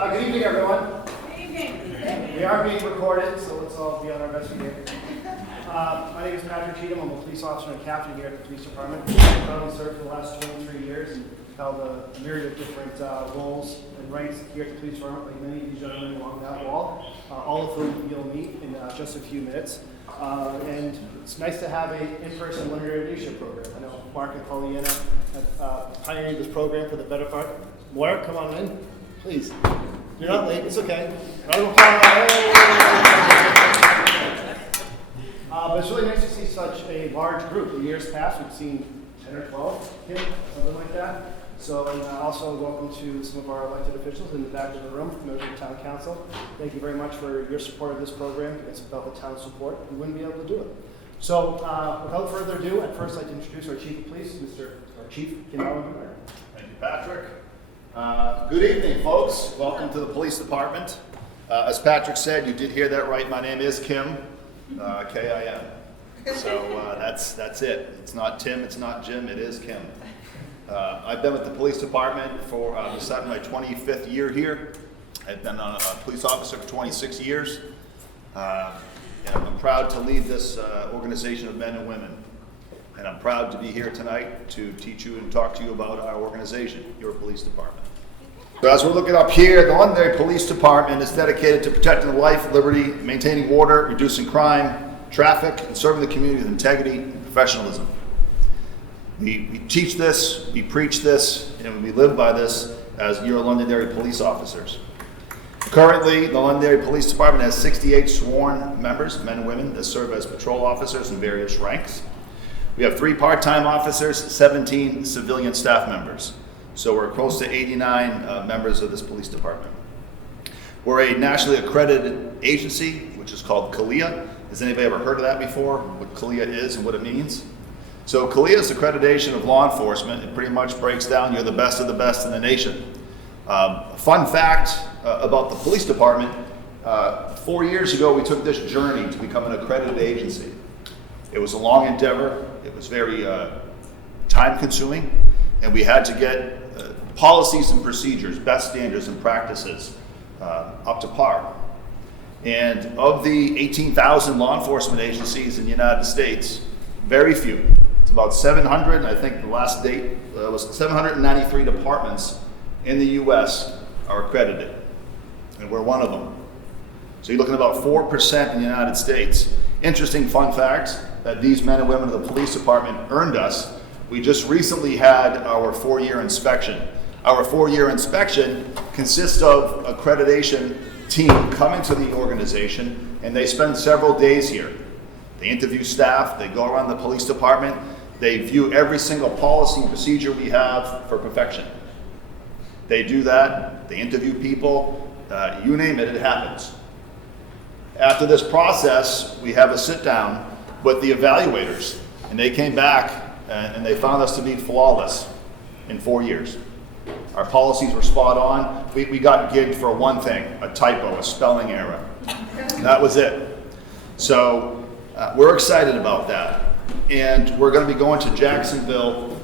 Good evening, everyone. Good evening. We are being recorded, so let's all be on our best behavior. My name is Patrick Cheatham. I'm a police officer and captain here at the police department. I've currently served for the last 23 years and held a myriad of different roles and ranks here at the police department, like many of these gentlemen along that wall, all of whom you'll meet in just a few minutes. And it's nice to have an in-person Londonderry leadership program. I know Mark and Paulina have pioneered this program for the better part. Moira, come on in, please. You're not late, it's okay. But it's really nice to see such a large group. In years past, we've seen 10 or 12 here, something like that. So, and also welcome to some of our elected officials in the back of the room, members of the town council. Thank you very much for your support of this program. Because without the town's support, we wouldn't be able to do it. So, without further ado, at first I'd like to introduce our Chief of Police, our Chief Londonderry. Thank you, Patrick. Good evening, folks. Welcome to the police department. As Patrick said, you did hear that right. My name is Kim, K-I-M. So that's it. It's not Tim, it's not Jim, it is Kim. I've been with the police department for starting my 25th year here. I've been a police officer for 26 years. And I'm proud to lead this organization of men and women. And I'm proud to be here tonight to teach you and talk to you about our organization, your police department. So as we're looking up here, the Londonderry Police Department is dedicated to protecting life, liberty, maintaining order, reducing crime, traffic, and serving the community with integrity and professionalism. We teach this, we preach this, and we live by this as your Londonderry police officers. Currently, the Londonderry Police Department has 68 sworn members, men and women, that serve as patrol officers in various ranks. We have 3 part-time officers, 17 civilian staff members. So we're close to 89 members of this police department. We're a nationally accredited agency, which is called CALEA. Has anybody ever heard of that before? What CALEA is and what it means? So CALEA's accreditation of law enforcement, it pretty much breaks down you're the best of the best in the nation. Fun fact about the police department, 4 years ago we took this journey to become an accredited agency. It was a long endeavor, it was very time consuming, and we had to get policies and procedures, best standards and practices up to par. And of the 18,000 law enforcement agencies in the United States, very few, it's about 700, and I think the last date was 793 departments in the US are accredited, and we're one of them. So you're looking at about 4% in the United States. Interesting fun fact that these men and women of the police department earned us. We just recently had our 4-year inspection. Our 4-year inspection consists of accreditation team coming to the organization, and they spend several days here. They interview staff, they go around the police department, they view every single policy and procedure we have for perfection. They do that, they interview people, you name it, it happens. After this process, we have a sit down with the evaluators, and they came back and they found us to be flawless in 4 years. Our policies were spot on. We got gigged for one thing, a typo, a spelling error. That was it. So we're excited about that. And we're going to be going to Jacksonville,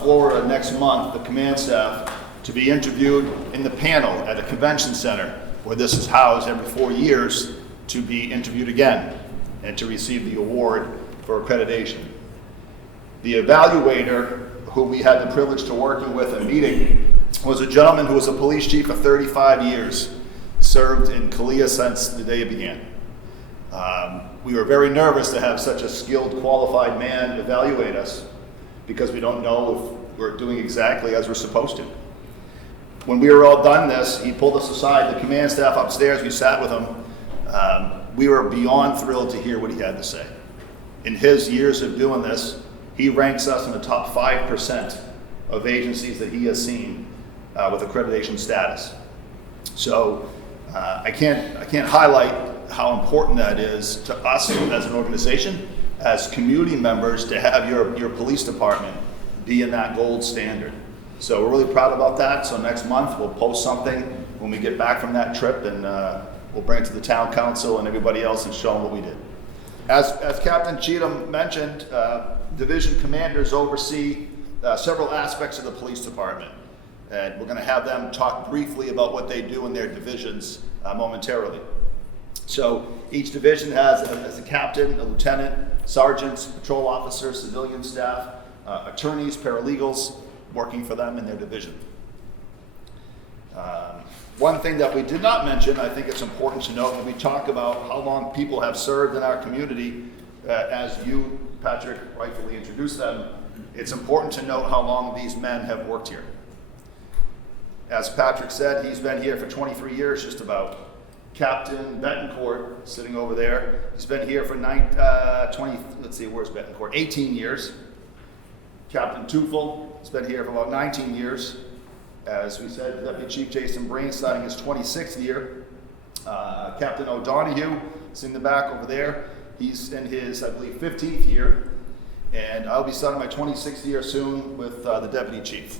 Florida next month, the command staff, to be interviewed in the panel at a convention center where this is housed every 4 years to be interviewed again and to receive the award for accreditation. The evaluator, who we had the privilege to working with and meeting, was a gentleman who was a police chief for 35 years, served in CALEA since the day it began. We were very nervous to have such a skilled, qualified man evaluate us because we don't know if we're doing exactly as we're supposed to. When we were all done this, he pulled us aside, the command staff upstairs, we sat with him. We were beyond thrilled to hear what he had to say. In his years of doing this, he ranks us in the top 5% of agencies that he has seen with accreditation status. So I can't highlight how important that is to us as an organization, as community members, to have your police department be in that gold standard. So we're really proud about that. So next month we'll post something when we get back from that trip, and we'll bring it to the town council and everybody else and show them what we did. As Captain Cheatham mentioned, division commanders oversee several aspects of the police department. And we're going to have them talk briefly about what they do in their divisions momentarily. So each division has a captain, a lieutenant, sergeants, patrol officers, civilian staff, attorneys, paralegals working for them in their division. One thing that we did not mention, I think it's important to note when we talk about how long people have served in our community, as you, Patrick, rightfully introduced them, it's important to note how long these men have worked here. As Patrick said, he's been here for 23 years, just about. Captain Betancourt, sitting over there, he's been here for 18 years. Captain Tufel has been here for about 19 years. As we said, Deputy Chief Jason Brain starting his 26th year. Captain O'Donoghue is in the back over there. He's in his, I believe, 15th year. And I'll be starting my 26th year soon with the Deputy Chief.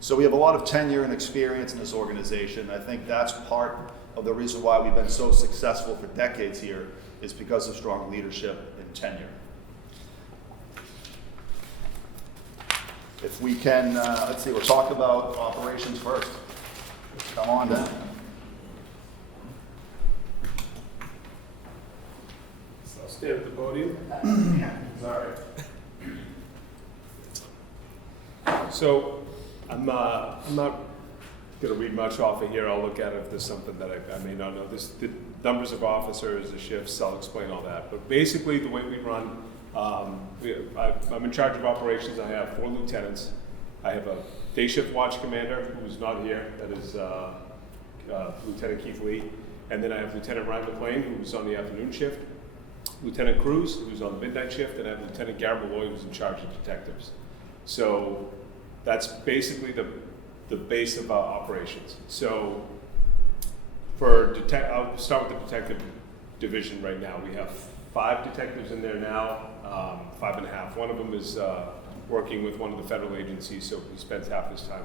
So we have a lot of tenure and experience in this organization. I think that's part of the reason why we've been so successful for decades here is because of strong leadership and tenure. If we can, let's see, we'll talk about operations first. Come on down. So I'll stand at the podium. Sorry. So I'm not going to read much off of here. I'll look at it if there's something that I may not know. The numbers of officers, the shifts, I'll explain all that. But basically the way we run, I'm in charge of operations. I have 4 lieutenants. I have a day shift watch commander who's not here. That is Lieutenant Keith Lee. And then I have Lieutenant Ryan McLean, who's on the afternoon shift. Lieutenant Cruz, who's on the midnight shift. And I have Lieutenant Garrett Malloy, who's in charge of detectives. So that's basically the base of our operations. So I'll start with the detective division right now. We have 5 detectives in there now, 5.5. One of them is working with one of the federal agencies, so he spends half his time,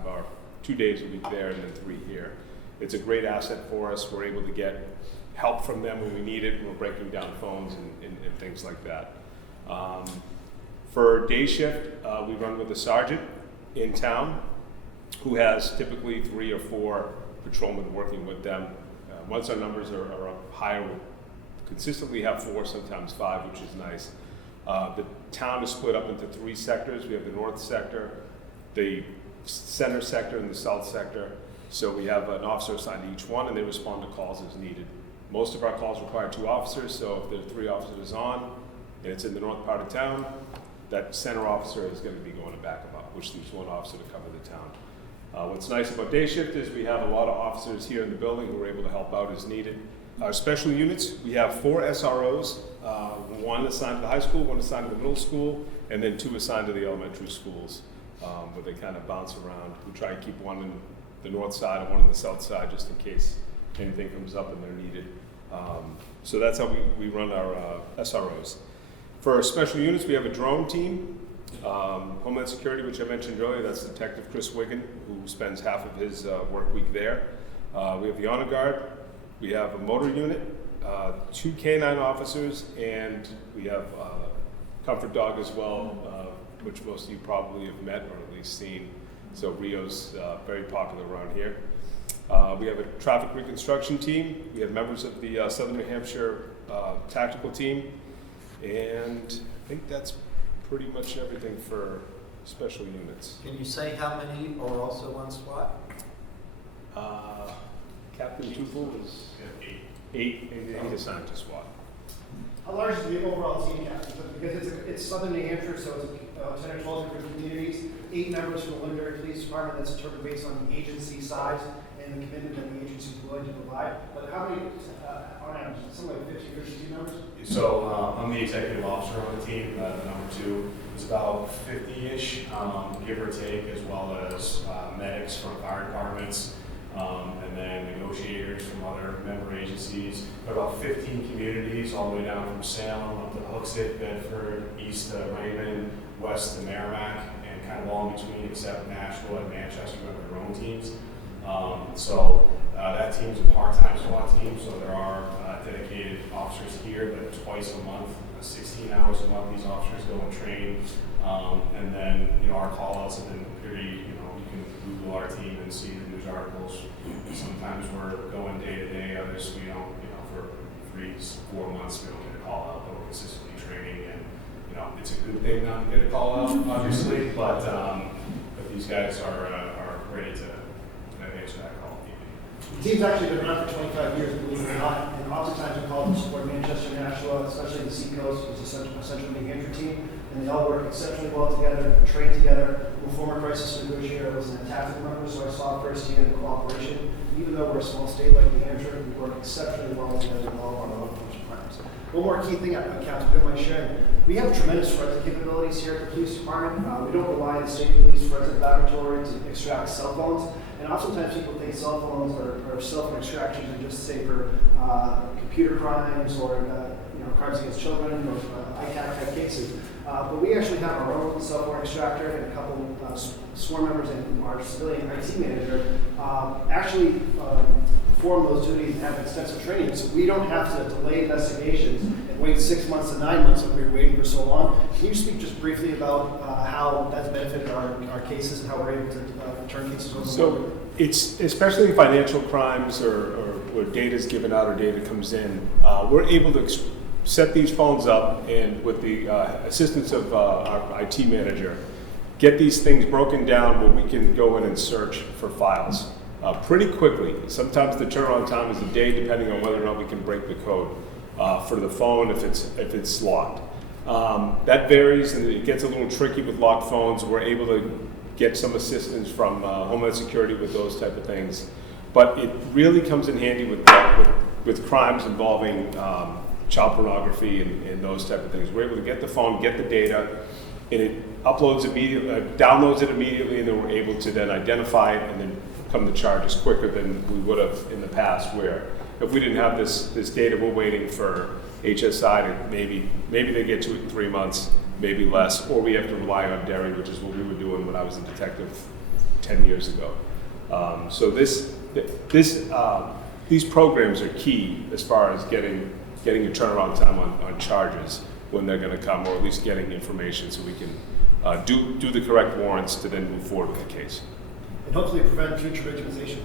2 days a week there and then 3 here. It's a great asset for us. We're able to get help from them when we need it. We're breaking down phones and things like that. For day shift, we run with a sergeant in town who has typically 3 or 4 patrolmen working with them. Once our numbers are up higher, we'll consistently have 4, sometimes 5, which is nice. The town is split up into 3 sectors. We have the north sector, the center sector, and the south sector. So we have an officer assigned to each one, and they respond to calls as needed. Most of our calls require 2 officers, so if there are 3 officers on, and it's in the north part of town, that center officer is going to be going to back them up, which leaves 1 officer to cover the town. What's nice about day shift is we have a lot of officers here in the building who are able to help out as needed. Our special units, we have 4 SROs, 1 assigned to the high school, 1 assigned to the middle school, and then 2 assigned to the elementary schools, where they kind of bounce around. We try and keep 1 in the north side and 1 on the south side, just in case anything comes up and they're needed. So that's how we run our SROs. For our special units, we have a drone team. Homeland Security, which I mentioned earlier, that's Detective Chris Wiggin, who spends half of his work week there. We have the Honor Guard. We have a motor unit, 2 canine officers, and we have Comfort Dog as well, which most of you probably have met or at least seen. So Rio's very popular around here. We have a traffic reconstruction team. We have members of the Southern New Hampshire tactical team, and I think that's pretty much everything for special units. Can you say how many are also on SWAT? Captain Tufel is 8 and assigned to SWAT. How large is the overall team, Captain? Because it's Southern New Hampshire, so it's 10 or 12 different communities, 8 members from the Londonderry Police Department. That's determined based on the agency size and the commitment that the agency is willing to provide. But how many, on average, something like 50, 52 members? So I'm the executive officer on the team, number 2. It's about 50-ish, give or take, as well as medics from fire departments, and then negotiators from other member agencies. About 15 communities, all the way down from Salem up to Hooksett, Bedford, east to Raymond, west to Merrimack, and kind of all in between, except Nashville and Manchester, who have their own teams. That team's a part-time SWAT team, so there are dedicated officers here, but twice a month, 16 hours a month, these officers go and train. And then, our call-outs have been pretty, you can Google our team and see the news articles. Sometimes we're going day to day, others we don't, for 3-4 months we don't get a call out, but we're consistently training, and it's a good thing not to get a call out, obviously, but these guys are ready to answer that call. The team's actually been around for 25 years, believe it or not, and oftentimes we call them support Manchester, Nashua, especially the Seacoast, which is a central New Hampshire team, and they all work exceptionally well together, train together. I'm a former crisis negotiator, I was an tactical member, so I saw firsthand the cooperation. Even though we're a small state like New Hampshire, we work exceptionally well together in all of our law enforcement primes. One more key thing I Captain might share. We have tremendous forensic capabilities here at the police department. We don't rely on the state police forensic laboratory to extract cell phones. And oftentimes people think cell phones or cell phone extractions are just, say, for computer crimes or crimes against children or ICAC type cases. But we actually have our own cell phone extractor, and a couple sworn members and our civilian IT manager actually perform those duties and have extensive training. So we don't have to delay investigations and wait 6 months to 9 months when we were waiting for so long. Can you speak just briefly about how that's benefited our cases and how we're able to turn cases over? So it's especially in financial crimes or where data is given out or data comes in, we're able to set these phones up and with the assistance of our IT manager, get these things broken down where we can go in and search for files pretty quickly. Sometimes the turnaround time is a day, depending on whether or not we can break the code for the phone if it's locked. That varies, and it gets a little tricky with locked phones. We're able to get some assistance from Homeland Security with those type of things, but it really comes in handy with crimes involving child pornography and those type of things. We're able to get the phone, get the data, and it uploads immediately, downloads it immediately, and then we're able to then identify it and then come to charges quicker than we would have in the past, where if we didn't have this data, we're waiting for HSI to maybe they get to it in 3 months, maybe less, or we have to rely on Derry, which is what we were doing when I was a detective 10 years ago. So these programs are key as far as getting a turnaround time on charges when they're going to come, or at least getting information so we can do the correct warrants to then move forward with the case. And hopefully prevent future victimization.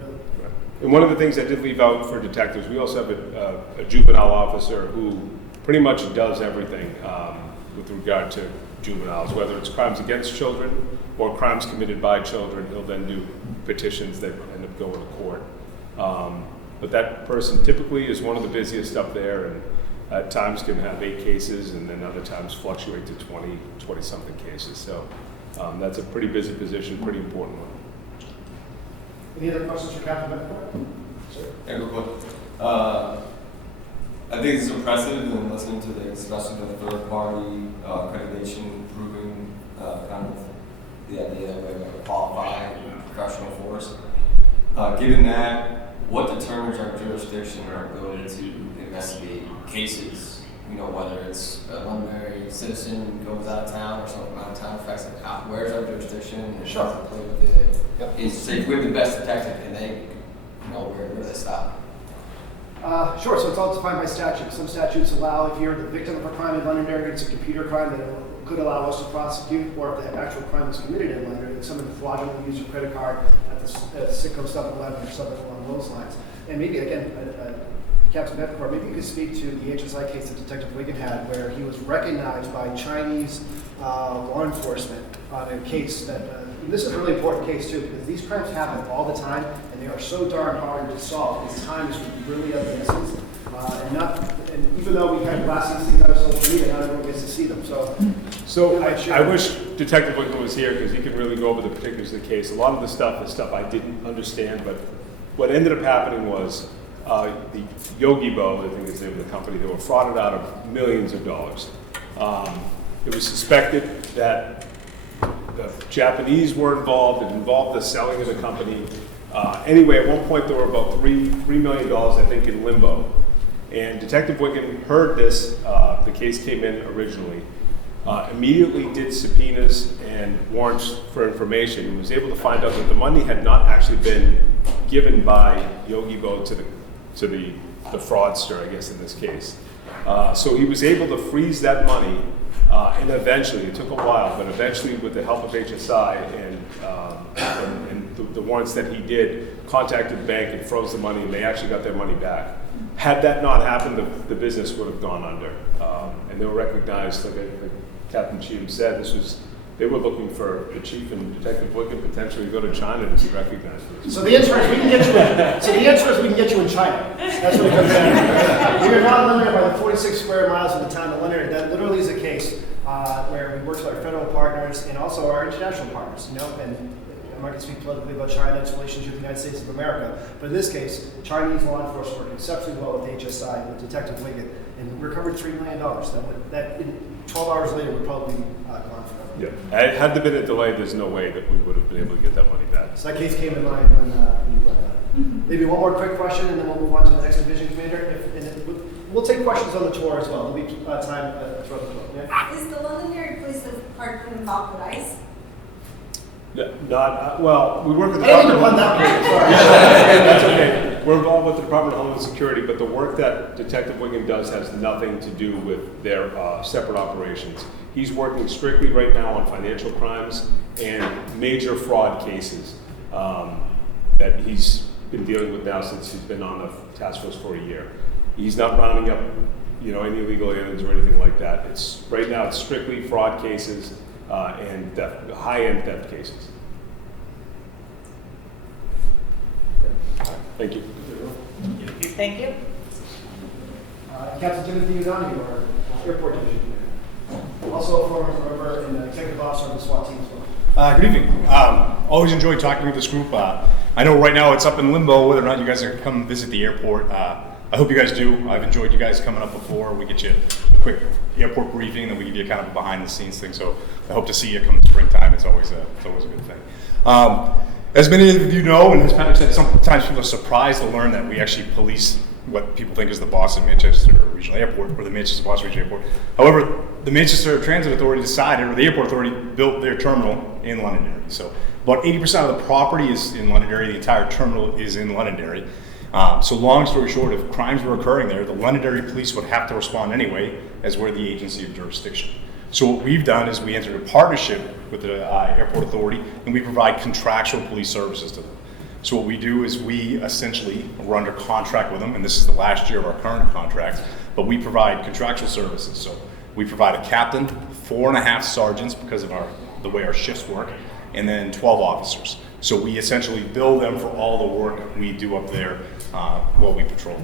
Really. Right. And one of the things I did leave out for detectives, we also have a juvenile officer who pretty much does everything with regard to juveniles, whether it's crimes against children or crimes committed by children. He'll then do petitions that end up going to court. But that person typically is one of the busiest up there, and at times can have 8 cases, and then other times fluctuate to 20-something cases. So that's a pretty busy position, pretty important one. Any other questions for Captain Bedford? Sir? Yeah, go quick. I think it's impressive, and listening to the discussion of the third-party accreditation proving kind of the idea that we're a qualified professional force. Given that, what determines our jurisdiction and our ability to investigate cases? Whether it's a Londonderry citizen goes out of town or something out of town affects it. Where's our jurisdiction? And Sure. how to play with it? Yep. Is say if we're the best detective, and they where do they stop? Sure, so it's all defined by statute. Some statutes allow, if you're the victim of a crime in Londonderry, it's a computer crime that could allow us to prosecute, or if the actual crime was committed in Londonderry, if someone fraudulently used your credit card at the Sitco 7-Eleven or something along those lines. And maybe, again, Captain Bedford, maybe you could speak to the HSI case that Detective Wiggin had, where he was recognized by Chinese law enforcement on a case that, this is a really important case too, because these crimes happen all the time, and they are so darn hard to solve. His time is really of the essence. And even though we kind of blast these things out of social media, not everyone gets to see them. So I wish Detective Wiggin was here, because he could really go over the particulars of the case. A lot of the stuff is stuff I didn't understand, but what ended up happening was the Yogi Bo, I think is the name of the company, they were frauded out of millions of dollars. It was suspected that the Japanese were involved. It involved the selling of the company. Anyway, at one point there were about $3 million, I think, in limbo. And Detective Wiggin heard this, the case came in originally, immediately did subpoenas and warrants for information, and was able to find out that the money had not actually been given by Yogi Bo to the fraudster, I guess, in this case. So he was able to freeze that money, and eventually, it took a while, but eventually with the help of HSI and the warrants that he did, contacted the bank and froze the money, and they actually got their money back. Had that not happened, the business would have gone under. And they were recognized, like Captain Cheatham said, they were looking for the chief and Detective Wickett potentially go to China to be recognized for this. So the answer is we can get you in China. That's what it comes down to. We are not limited by the 46 square miles of the town of Londonderry. That literally is a case where we work with our federal partners and also our international partners. You know, and I'm not going to speak politically about China and its relationship with the United States of America, but in this case, Chinese law enforcement worked exceptionally well with HSI, with Detective Wickett, and recovered $3 million. That in 12 hours later would probably be gone forever. Yeah, had there been a delay, there's no way that we would have been able to get that money back. So that case came to mind when you brought that up. Maybe one more quick question, and then we'll move on to the next division commander. We'll take questions on the tour as well. There'll be time throughout the tour. Yeah? Is the Londonderry Police Department involved with ICE? Well, we work with the I didn't Department run that way. Sorry. That's okay. We're involved with the Department of Homeland Security, but the work that Detective Wiggin does has nothing to do with their separate operations. He's working strictly right now on financial crimes and major fraud cases that he's been dealing with now since he's been on the task force for a year. He's not rounding up, any illegal aliens or anything like that. Right now it's strictly fraud cases and theft, high-end theft cases. Thank you. Thank you. Captain Timothy Udani, our airport division commander. Also a former member and executive officer of the SWAT team as well. Good evening. Always enjoyed talking with this group. I know right now it's up in limbo whether or not you guys are going to come visit the airport. I hope you guys do. I've enjoyed you guys coming up before. We get you a quick airport briefing, then we give you kind of a behind-the-scenes thing. So I hope to see you come springtime. It's always a good thing. As many of you know, and as Patrick said, sometimes people are surprised to learn that we actually police what people think is the Boston Manchester Regional Airport, or the Manchester Boston Regional Airport. However, the Manchester Transit Authority decided, or the airport authority built their terminal in Londonderry. So about 80% of the property is in Londonderry. The entire terminal is in Londonderry. So long story short, if crimes were occurring there, the Londonderry police would have to respond anyway, as we're the agency of jurisdiction. So what we've done is we entered a partnership with the airport authority, and we provide contractual police services to them. So what we do is we're under contract with them, and this is the last year of our current contract, but we provide contractual services. So we provide a captain, 4.5 sergeants because of the way our shifts work, and then 12 officers. So we essentially bill them for all the work we do up there while we patrol.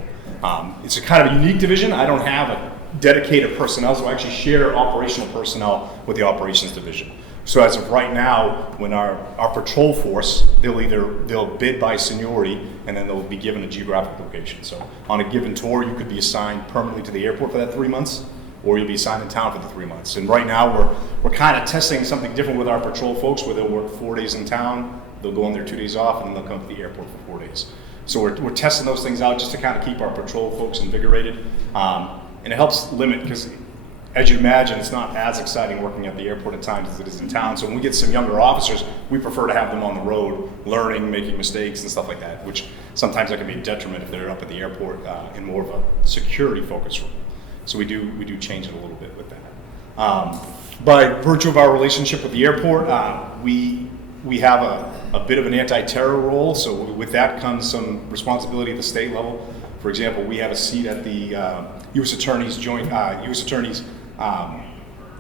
It's a kind of a unique division. I don't have a dedicated personnel, so I actually share operational personnel with the operations division. So as of right now, when our patrol force, they'll bid by seniority, and then they'll be given a geographic location. So on a given tour, you could be assigned permanently to the airport for that 3 months, or you'll be assigned in town for the 3 months. And right now, we're kind of testing something different with our patrol folks, where they'll work 4 days in town, they'll go on their 2 days off, and then they'll come to the airport for 4 days. So we're testing those things out just to kind of keep our patrol folks invigorated. And it helps limit, because as you'd imagine, it's not as exciting working at the airport at times as it is in town. So when we get some younger officers, we prefer to have them on the road, learning, making mistakes and stuff like that, which sometimes that can be a detriment if they're up at the airport in more of a security focus role. So we do change it a little bit with that. By virtue of our relationship with the airport, we have a bit of an anti-terror role. So with that comes some responsibility at the state level. For example, we have a seat at the U.S. Attorney's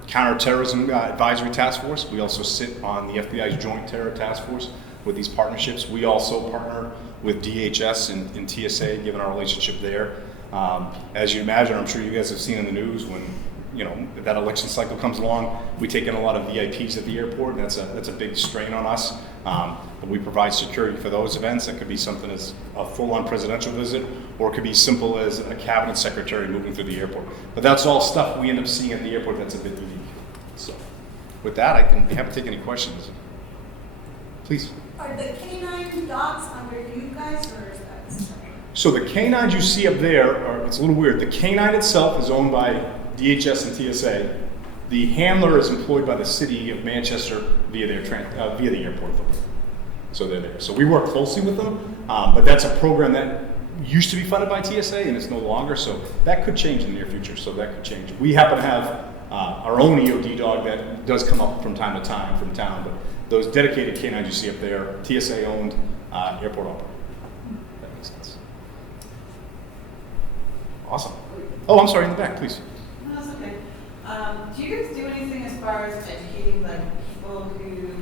Counterterrorism Advisory Task Force. We also sit on the FBI's Joint Terror Task Force with these partnerships. We also partner with DHS and TSA, given our relationship there. As you imagine, I'm sure you guys have seen in the news when that election cycle comes along, we take in a lot of VIPs at the airport, and that's a big strain on us. But we provide security for those events. It could be something as a full-on presidential visit, or it could be simple as a cabinet secretary moving through the airport. But that's all stuff we end up seeing at the airport that's a bit unique. So with that, I can be happy to take any questions. Please. Are the canine dogs under you guys, or is that separate? So the canines you see up there, it's a little weird. The canine itself is owned by DHS and TSA. The handler is employed by the city of Manchester via the airport authority. So they're there. So we work closely with them, but that's a program that used to be funded by TSA and it's no longer. So that could change in the near future. So that could change. We happen to have our own EOD dog that does come up from time to time from town, but those dedicated canines you see up there, TSA owned, airport operated. That makes sense. Awesome. Oh, I'm sorry, in the back, please. No, that's okay. Do you guys do anything as far as educating like people who,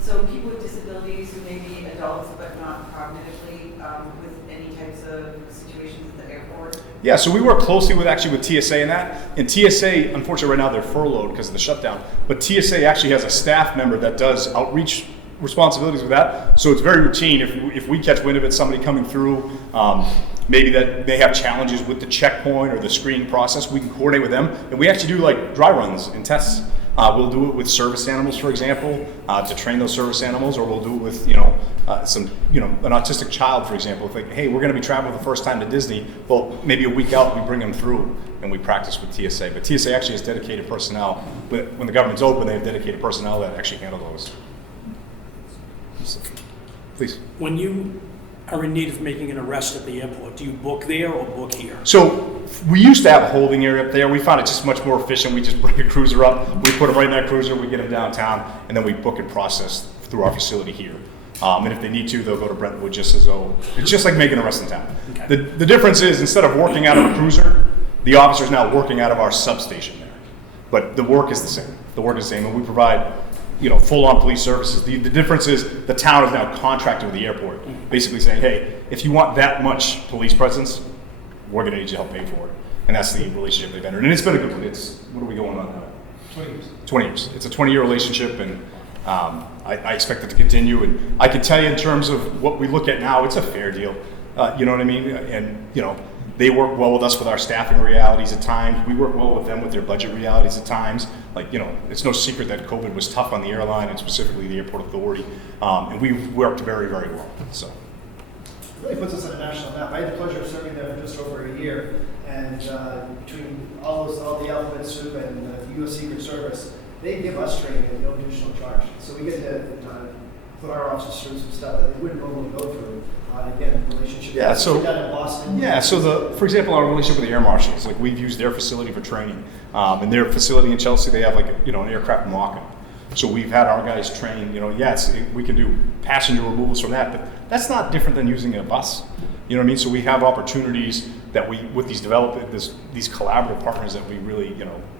so people with disabilities who may be adults but not cognitively, with any types of situations at the airport? Yeah, so we work closely with TSA in that. And TSA, unfortunately, right now they're furloughed because of the shutdown. But TSA actually has a staff member that does outreach responsibilities with that. So it's very routine. If we catch wind of it, somebody coming through, maybe that they have challenges with the checkpoint or the screening process, we can coordinate with them. And we actually do like dry runs and tests. We'll do it with service animals, for example, to train those service animals, or we'll do it with, an autistic child, for example. If like, hey, we're going to be traveling the first time to Disney, well, maybe a week out we bring them through and we practice with TSA. But TSA actually has dedicated personnel. When the government's open, they have dedicated personnel that actually handle those. Please. When you are in need of making an arrest at the airport, do you book there or book here? So we used to have a holding area up there. We found it just much more efficient. We just bring a cruiser up, we put them right in that cruiser, we get them downtown, and then we book and process through our facility here. And if they need to, they'll go to Brentwood just as though, it's just like making an arrest in town. Okay. The difference is instead of working out of a cruiser, the officer's now working out of our substation there. But the work is the same. The work is the same, and we provide full-on police services. The difference is the town is now contracted with the airport, basically saying, hey, if you want that much police presence, we're going to need you to help pay for it. And that's the relationship they've entered. And it's been a good one. What are we going on now? 20 years. 20 years. It's a 20-year relationship, and I expect it to continue. And I can tell you in terms of what we look at now, it's a fair deal. You know what I mean? And, they work well with us with our staffing realities at times. We work well with them with their budget realities at times. It's no secret that COVID was tough on the airline and specifically the airport authority. And we've worked very, very well. So. It really puts us on a national map. I had the pleasure of serving there for just over a year, and between all the alphabet soup and the U.S. Secret Service, they give us training at no additional charge. So we get to put our officers through some stuff that they wouldn't normally go through. Again, relationship. Yeah, so down in Boston. Yeah, so for example, our relationship with the air marshals, like we've used their facility for training. In their facility in Chelsea, they have an aircraft mock-up. So we've had our guys train. We can do passenger removals from that, but that's not different than using a bus. You know what I mean? So we have opportunities that with these these collaborative partners that we really,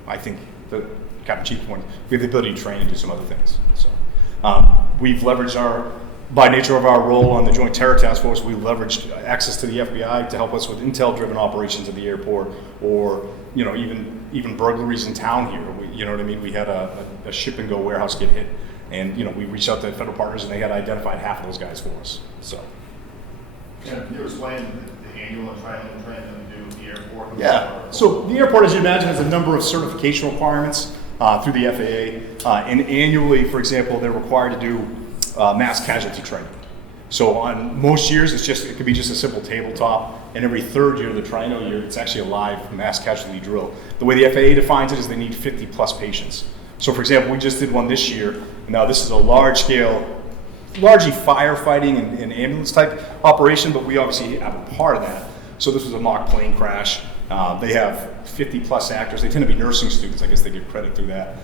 I think the Captain Chief one, we have the ability to train and do some other things. So we've leveraged by nature of our role on the Joint Terror Task Force, we leveraged access to the FBI to help us with intel-driven operations at the airport, or even burglaries in town here. You know what I mean? We had a ship and go warehouse get hit, and we reached out to federal partners, and they had identified half of those guys for us. So. Can you explain the annual and triennial training that we do at the airport? Yeah. So the airport, as you imagine, has a number of certification requirements through the FAA, and annually, for example, they're required to do mass casualty training. So on most years, it could be just a simple tabletop, and every third year, the triennial year, it's actually a live mass casualty drill. The way the FAA defines it is they need 50 plus patients. So for example, we just did one this year. Now this is a large scale, largely firefighting and ambulance type operation, but we obviously have a part of that. So this was a mock plane crash. They have 50 plus actors. They tend to be nursing students. I guess they get credit through that.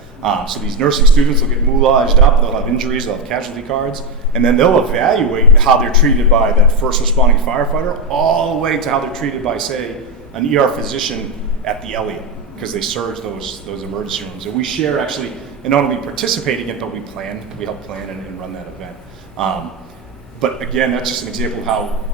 So these nursing students will get moulaged up. They'll have injuries. They'll have casualty cards. And then they'll evaluate how they're treated by that first responding firefighter all the way to how they're treated by, say, an ER physician at the Elliott, because they surge those emergency rooms. And we share actually, and not only participating in it, but we help plan and run that event. But again, that's just an example of how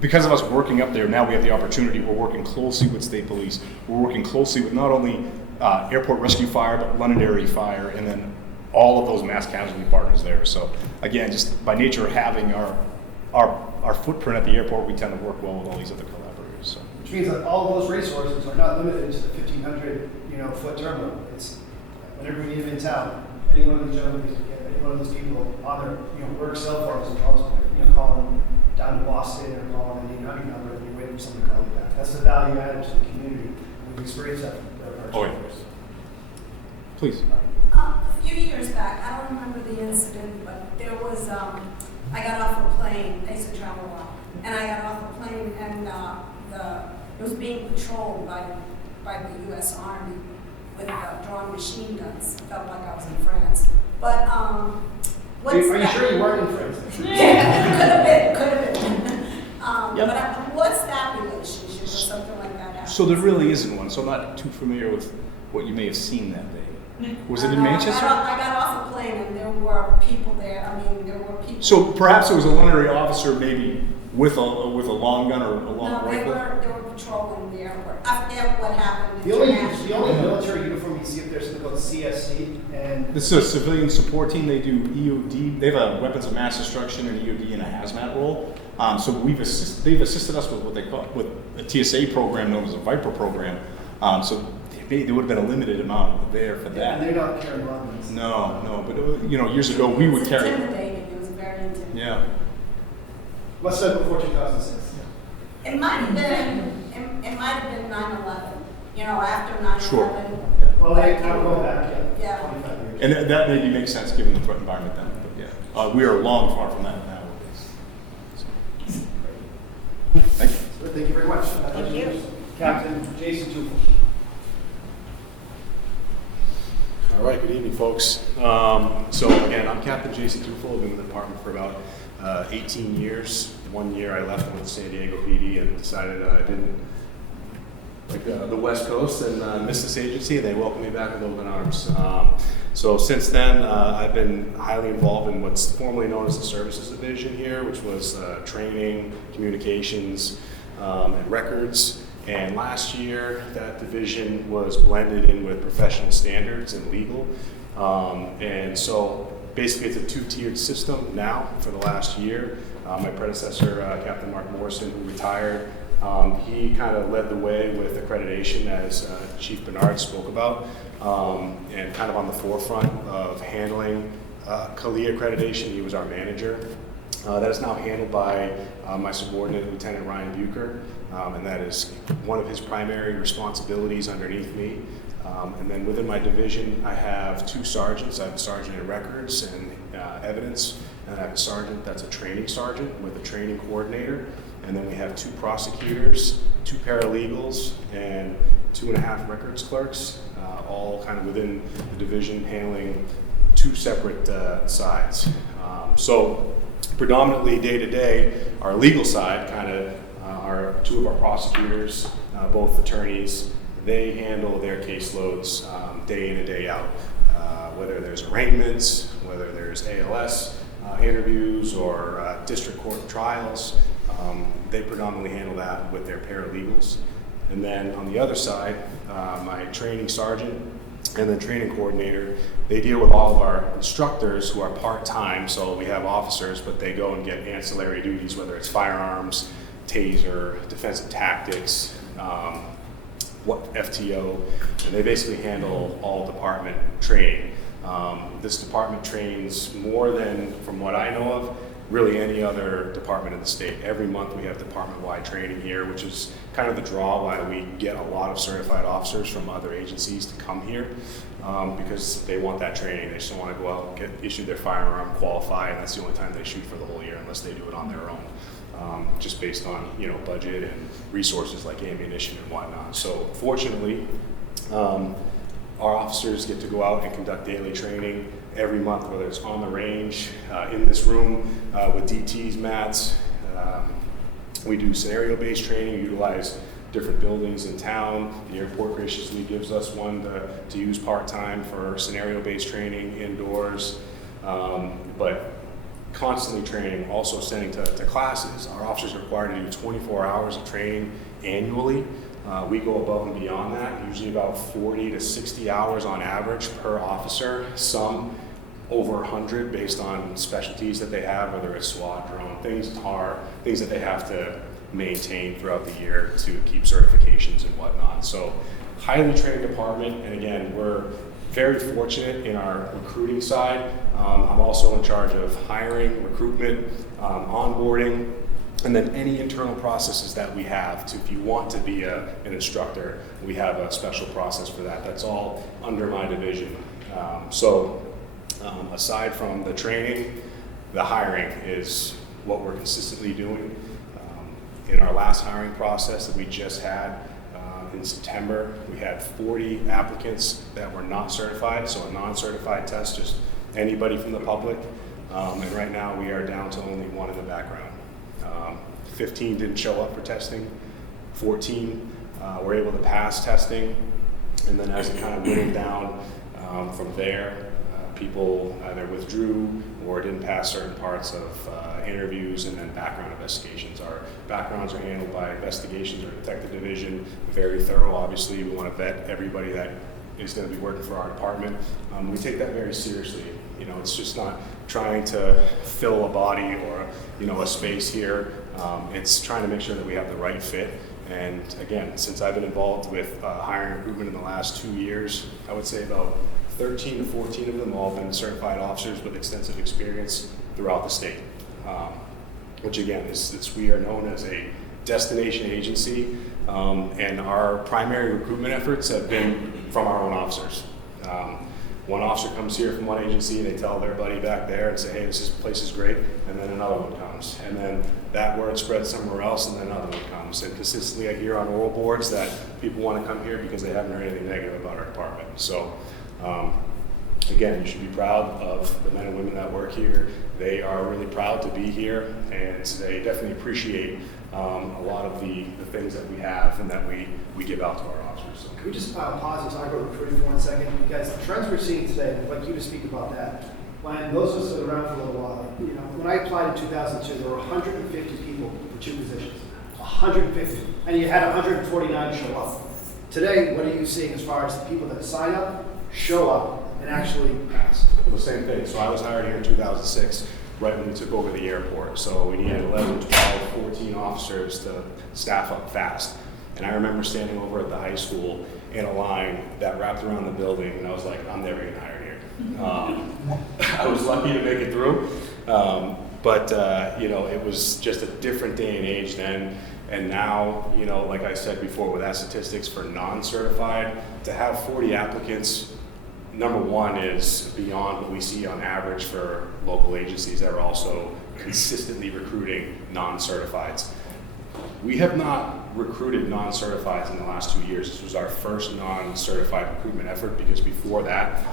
because of us working up there, now we have the opportunity. We're working closely with state police. We're working closely with not only Airport Rescue Fire, but Londonderry Fire, and then all of those mass casualty partners there. So again, just by nature of having our footprint at the airport, we tend to work well with all these other collaborators. So. Which means that all those resources are not limited to the 1,500 foot terminal. It's whenever we need them in town, any one of these gentlemen, any one of those people on their work cell phones and calls, call them down to Boston or call them an 800 number, and you're waiting for someone to call you back. That's the value added to the community. We've experienced that from our yeah. Please. A few years back, I don't remember the incident, but there was, I got off a plane, I used to travel a lot, and I got off a plane and it was being patrolled by the U.S. Army with drawn machine guns. Felt like I was in France. But, Are what's you that? sure you weren't infringing? Could have been, could have been. Yep. But what's that relationship or something like that happen? So there really isn't one, so I'm not too familiar with what you may have seen that day. Was it in I Manchester? got off a plane and there were people there, there were people. So perhaps it was a Londonderry officer maybe with a long gun or a long No, they rifle? were patrolling the airport. I forget what happened. The only military uniform you see up there is something called CSC, and This is a civilian support team. They do EOD. They have a weapons of mass destruction and EOD in a hazmat role. So they've assisted us with what they call with a TSA program known as a Viper program. So there would have been a limited amount there for and that. they're not carrying guns. No, but years ago we would carry. It was intimidating. It was very intimidating. Yeah. Must have been before 2006. It might have been 9/11. After 9/11. Sure. Well, they have go back, Yeah. 25 years. And that maybe makes sense given the threat environment then. But yeah, we are long far from that now. So. Thank you. So, thank you very much. Thank you. Captain Jason Tufel. All right, good evening, folks. So again, I'm Captain Jason Tufel. I've been in the department for about 18 years. 1 year I left and went to San Diego PD and decided I didn't like the West Coast and missed this agency, and they welcomed me back with open arms. So since then, I've been highly involved in what's formerly known as the Services Division here, which was training, communications, and records. And last year, that division was blended in with professional standards and legal. And so basically it's a two-tiered system now for the last year. My predecessor, Captain Mark Morrison, who retired, he kind of led the way with accreditation, as Chief Bernard spoke about, and kind of on the forefront of handling CALIA accreditation. He was our manager. That is now handled by my subordinate, Lieutenant Ryan Bucher, and that is one of his primary responsibilities underneath me. And then within my division, I have two sergeants. I have a sergeant in records and evidence, and I have a sergeant that's a training sergeant with a training coordinator. And then we have two prosecutors, two paralegals, and 2.5 records clerks, all kind of within the division handling two separate sides. So predominantly day to day, our legal side kind of are two of our prosecutors, both attorneys. They handle their caseloads day in and day out, whether there's arraignments, whether there's ALS interviews or district court trials. They predominantly handle that with their paralegals. And then on the other side, my training sergeant and the training coordinator, they deal with all of our instructors who are part-time. So we have officers, but they go and get ancillary duties, whether it's firearms, taser, defensive tactics, FTO, and they basically handle all department training. This department trains more than, from what I know of, really any other department in the state. Every month we have department-wide training here, which is kind of the draw why we get a lot of certified officers from other agencies to come here, because they want that training. They just don't want to go out and get issued their firearm, qualify, and that's the only time they shoot for the whole year unless they do it on their own, just based on budget and resources like ammunition and whatnot. So fortunately, our officers get to go out and conduct daily training every month, whether it's on the range, in this room with DTs, mats. We do scenario-based training, utilize different buildings in town. The airport graciously gives us one to use part-time for scenario-based training indoors. But constantly training, also sending to classes. Our officers are required to do 24 hours of training annually. We go above and beyond that, usually about 40 to 60 hours on average per officer, some over 100 based on specialties that they have, whether it's SWAT, drone, things that they have to maintain throughout the year to keep certifications and whatnot. So highly trained department, and again, we're very fortunate in our recruiting side. I'm also in charge of hiring, recruitment, onboarding, and then any internal processes that we have if you want to be an instructor, we have a special process for that. That's all under my division. Aside from the training, the hiring is what we're consistently doing. In our last hiring process that we just had in September, we had 40 applicants that were not certified, so a non-certified test, just anybody from the public. And right now we are down to only one in the background. 15 didn't show up for testing, 14 were able to pass testing, and then as it kind of whittled down from there, people either withdrew or didn't pass certain parts of interviews and then background investigations. Our backgrounds are handled by investigations or detective division, very thorough. Obviously, we want to vet everybody that is going to be working for our department. We take that very seriously. You know, it's just not trying to fill a body or, you know, a space here. It's trying to make sure that we have the right fit. And again, since I've been involved with hiring and recruitment in the last 2 years, I would say about 13 to 14 of them all have been certified officers with extensive experience throughout the state. Which again, we are known as a destination agency, and our primary recruitment efforts have been from our own officers. One officer comes here from one agency, they tell their buddy back there and say, hey, this place is great, and then another one comes. And then that word spreads somewhere else, and then another one comes. And consistently I hear on oral boards that people want to come here because they haven't heard anything negative about our department. So again, you should be proud of the men and women that work here. They are really proud to be here, and they definitely appreciate a lot of the things that we have and that we give out to our officers. So. Can we just pause and talk about recruiting for 1 second? Because the trends we're seeing today, I'd like you to speak about that. When those of us that are around for a little while, you know, when I applied in 2002, there were 150 people for 2 positions. 150. And you had 149 show up. Today, what are you seeing as far as the people that sign up, show up, and actually pass? Well, the same thing. So I was hired here in 2006, right when we took over the airport. So we needed 11, 12, 14 officers to staff up fast. And I remember standing over at the high school in a line that wrapped around the building, and I was like, I'm never getting hired here. I was lucky to make it through, but you know, it was just a different day and age then. And now, you know, like I said before, with that statistics for non-certified, to have 40 applicants, number one is beyond what we see on average for local agencies that are also consistently recruiting non-certifieds. We have not recruited non-certifieds in the last 2 years. This was our first non-certified recruitment effort because before that,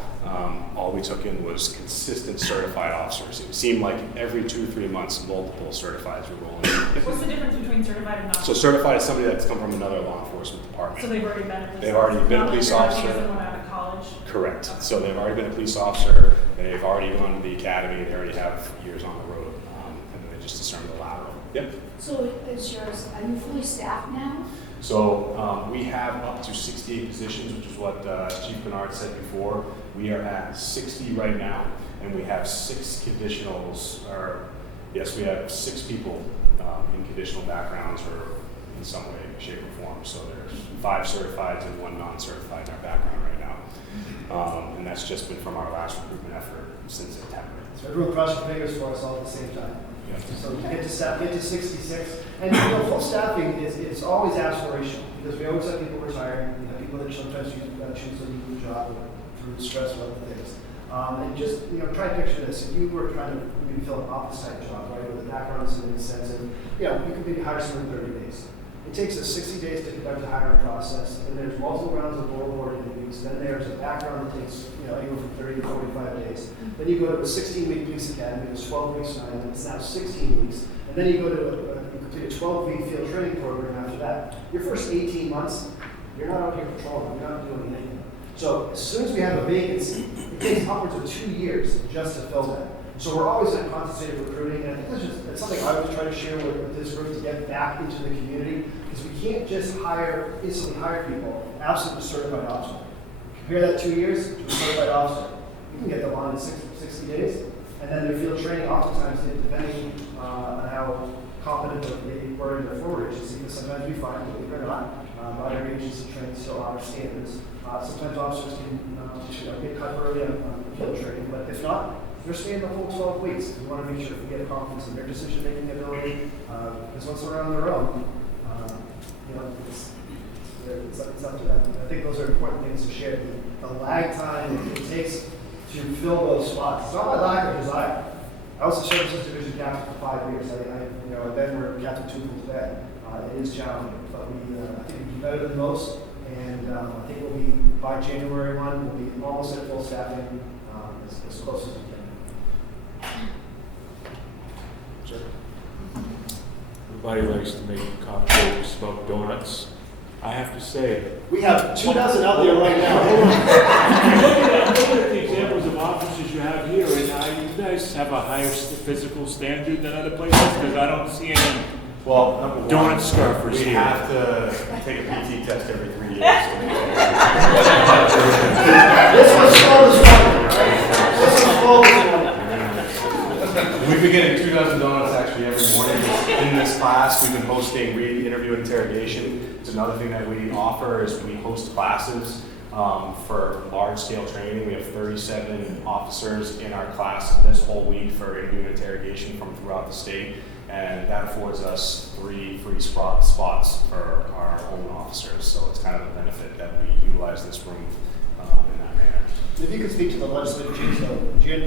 all we took in was consistent certified officers. It seemed like every 2-3 months, multiple certifieds were rolling in. What's the difference between certified and not? So certified is somebody that's come from another law enforcement department. So they've already been a police They've already been a Not police like officer. someone out of college. Correct. So they've already been a police officer, they've already gone to the academy, they already have years on the road, and then they just discern the lateral. Yep. So is yours, are you fully staffed now? So we have up to 68 positions, which is what Chief Bernard said before. We are at 60 right now, and we have 6 conditionals, or yes, we have 6 people in conditional backgrounds or in some way, shape, or form. So there's 5 certifieds and 1 non-certified in our background right now. And that's just been from our last recruitment effort since September. So everyone cross your fingers for us all at the same time. Yeah. So to get to 66, and you know, full staffing is always aspirational because we always have people retiring. We have people that sometimes choose to leave the job through stress or other things. And just try to picture this: if you were trying to maybe fill an office type job, right, with a background in a sense, and you could maybe hire someone in 30 days. It takes us 60 days to conduct the hiring process, and there's multiple rounds of board interviews. Then there's a background that takes anywhere from 30 to 45 days. Then you go to a 16-week police academy. It's 12 weeks now, and it's now 16 weeks. And then you go to you complete a 12-week field training program after that. Your first 18 months, you're not out here patrolling. You're not doing anything. So as soon as we have a vacancy, it takes upwards of 2 years just to fill that. So we're always in concentrated recruiting, and I think it's something I always try to share with this group to get back into the community, because we can't just instantly hire people absent a certified officer. Compare that 2 years to a certified officer. You can get them on in 60 days, and then their field training oftentimes, depending on how competent they were in their former agency, because sometimes we find, believe it or not, not every agency trains still honor standards. Sometimes officers can get cut early on field training, but if not, they're staying the whole 12 weeks. We want to make sure we get confidence in their decision-making ability, because once they're on their own, it's up to them. I think those are important things to share. The lag time it takes to fill those spots. It's not my lack of desire. I was a services division captain for 5 years. I then we're captain 2 for today. It is challenging, but I think we do better than most. And I think we'll be, by January 1, we'll be almost at full staffing, as close as we can. Sure. Everybody likes to make cupcakes, smoke donuts. I have to say, We have 2 dozen out there right now. I'm looking at the examples of offices you have here, and you guys have a higher physical standard than other places, because I don't see any Well, number one, donut scarfers we here. have to take a PT test every 3 years. This was full this morning, right? This was full this morning. We've been getting 2 dozen donuts actually every morning. In this class, we've been hosting read, interview, interrogation. It's another thing that we offer is we host classes for large-scale training. We have 37 officers in our class this whole week for interview and interrogation from throughout the state. And that affords us 3 free spots for our own officers. So it's kind of a benefit that we utilize this room in that manner. If you could speak to the legislative change,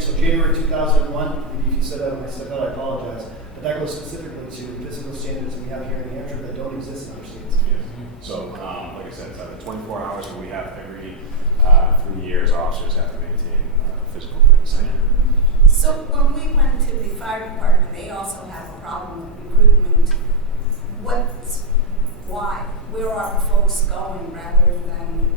so January 2001, if you said that when I said that, I apologize, but that goes specifically to physical standards we have here in New Hampshire that don't exist in other states. So, like I said, the 24 hours that we have every 3 years, our officers have to maintain physical fitness standard. So when we went to the fire department, they also have a problem with recruitment. Why? Where are folks going rather than?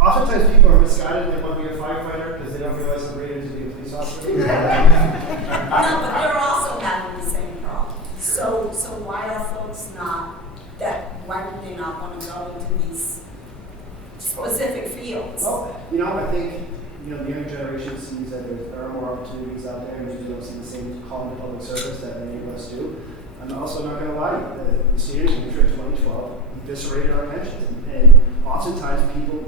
Oftentimes people are misguided, they want to be a firefighter because they don't realize they're rated to be a police officer. No, but they're also having the same problem. So why are folks why would they not want to go into these specific fields? Well, I think, the younger generation sees that there are more opportunities out there and we don't see the same calling to public service that many of us do. I'm also not going to lie to you, the state of New Hampshire in 2012 eviscerated our pensions. And oftentimes people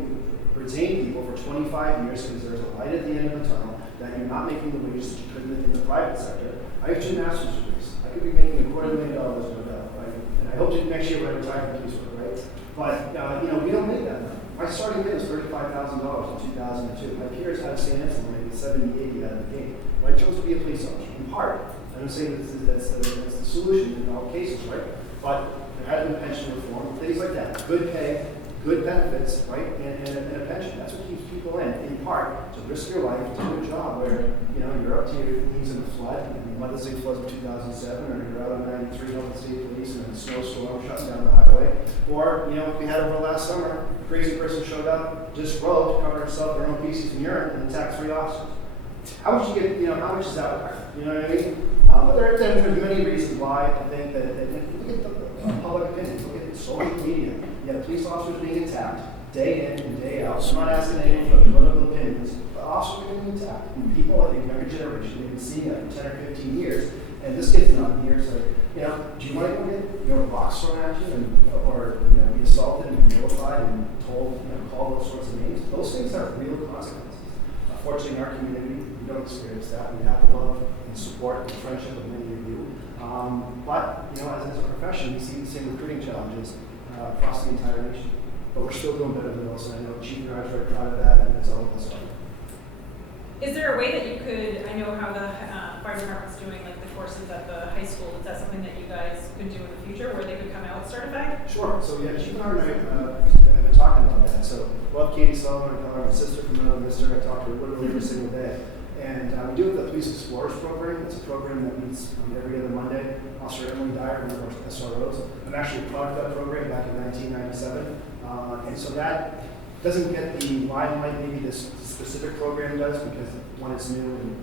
retain people for 25 years because there's a light at the end of the tunnel that you're not making the wages that you could in the private sector. I have 2 master's degrees. I could be making $250,000 no doubt, right? And I hope to next year when I retire from police work, right? But, we don't make that money. My starting pay was $35,000 in 2002. My peers out of St. Anselm were making 70, 80 out of the game. But I chose to be a police officer, in part. I'm not saying that's the solution in all cases, right? But there has been pension reform, things like that. Good pay, good benefits, right? And a pension. That's what keeps people in part, to risk your life to do a job where, you're up to your knees in a flood, and Mother's Day floods of 2007, or you're out on 93 helping state police in a snowstorm shutting down the highway. Or, we had over last summer, a crazy person showed up, just rode, covered herself in her own feces and urine, and attacked 3 officers. How much you get, how much is out there? You know what I mean? But there's many reasons why I think that look at the public opinion, look at social media. You have police officers being attacked day in and day out. So I'm not asking anyone for political opinions, but officers are being attacked. And people, I think, younger generation, they've been seeing that for 10 or 15 years. And this kid's not here, so, do you want to go get, rocks thrown at you or be assaulted and vilified and told, call those sorts of names? Those things have real consequences. Unfortunately, in our community, we don't experience that. We have the love and support and friendship of many of you. But, as a profession, we see the same recruiting challenges across the entire nation. But we're still doing better than most, and I know Chief and I are very proud of that, and it's all of us. Is there a way that you could, I know how the fire department's doing like the courses at the high school, is that something that you guys could do in the future where they could come out certified? Sure. So yeah, Chief and I have been talking about that. So love Katie Sullivan, I call her my sister from another mister. I talk to her literally every single day. And we do the Police Explorers program. It's a program that meets every other Monday. Officer Emily Dyer, one of our SROs. I'm actually a product of that program back in 1997. And so that doesn't get the limelight maybe this specific program does because one, it's new and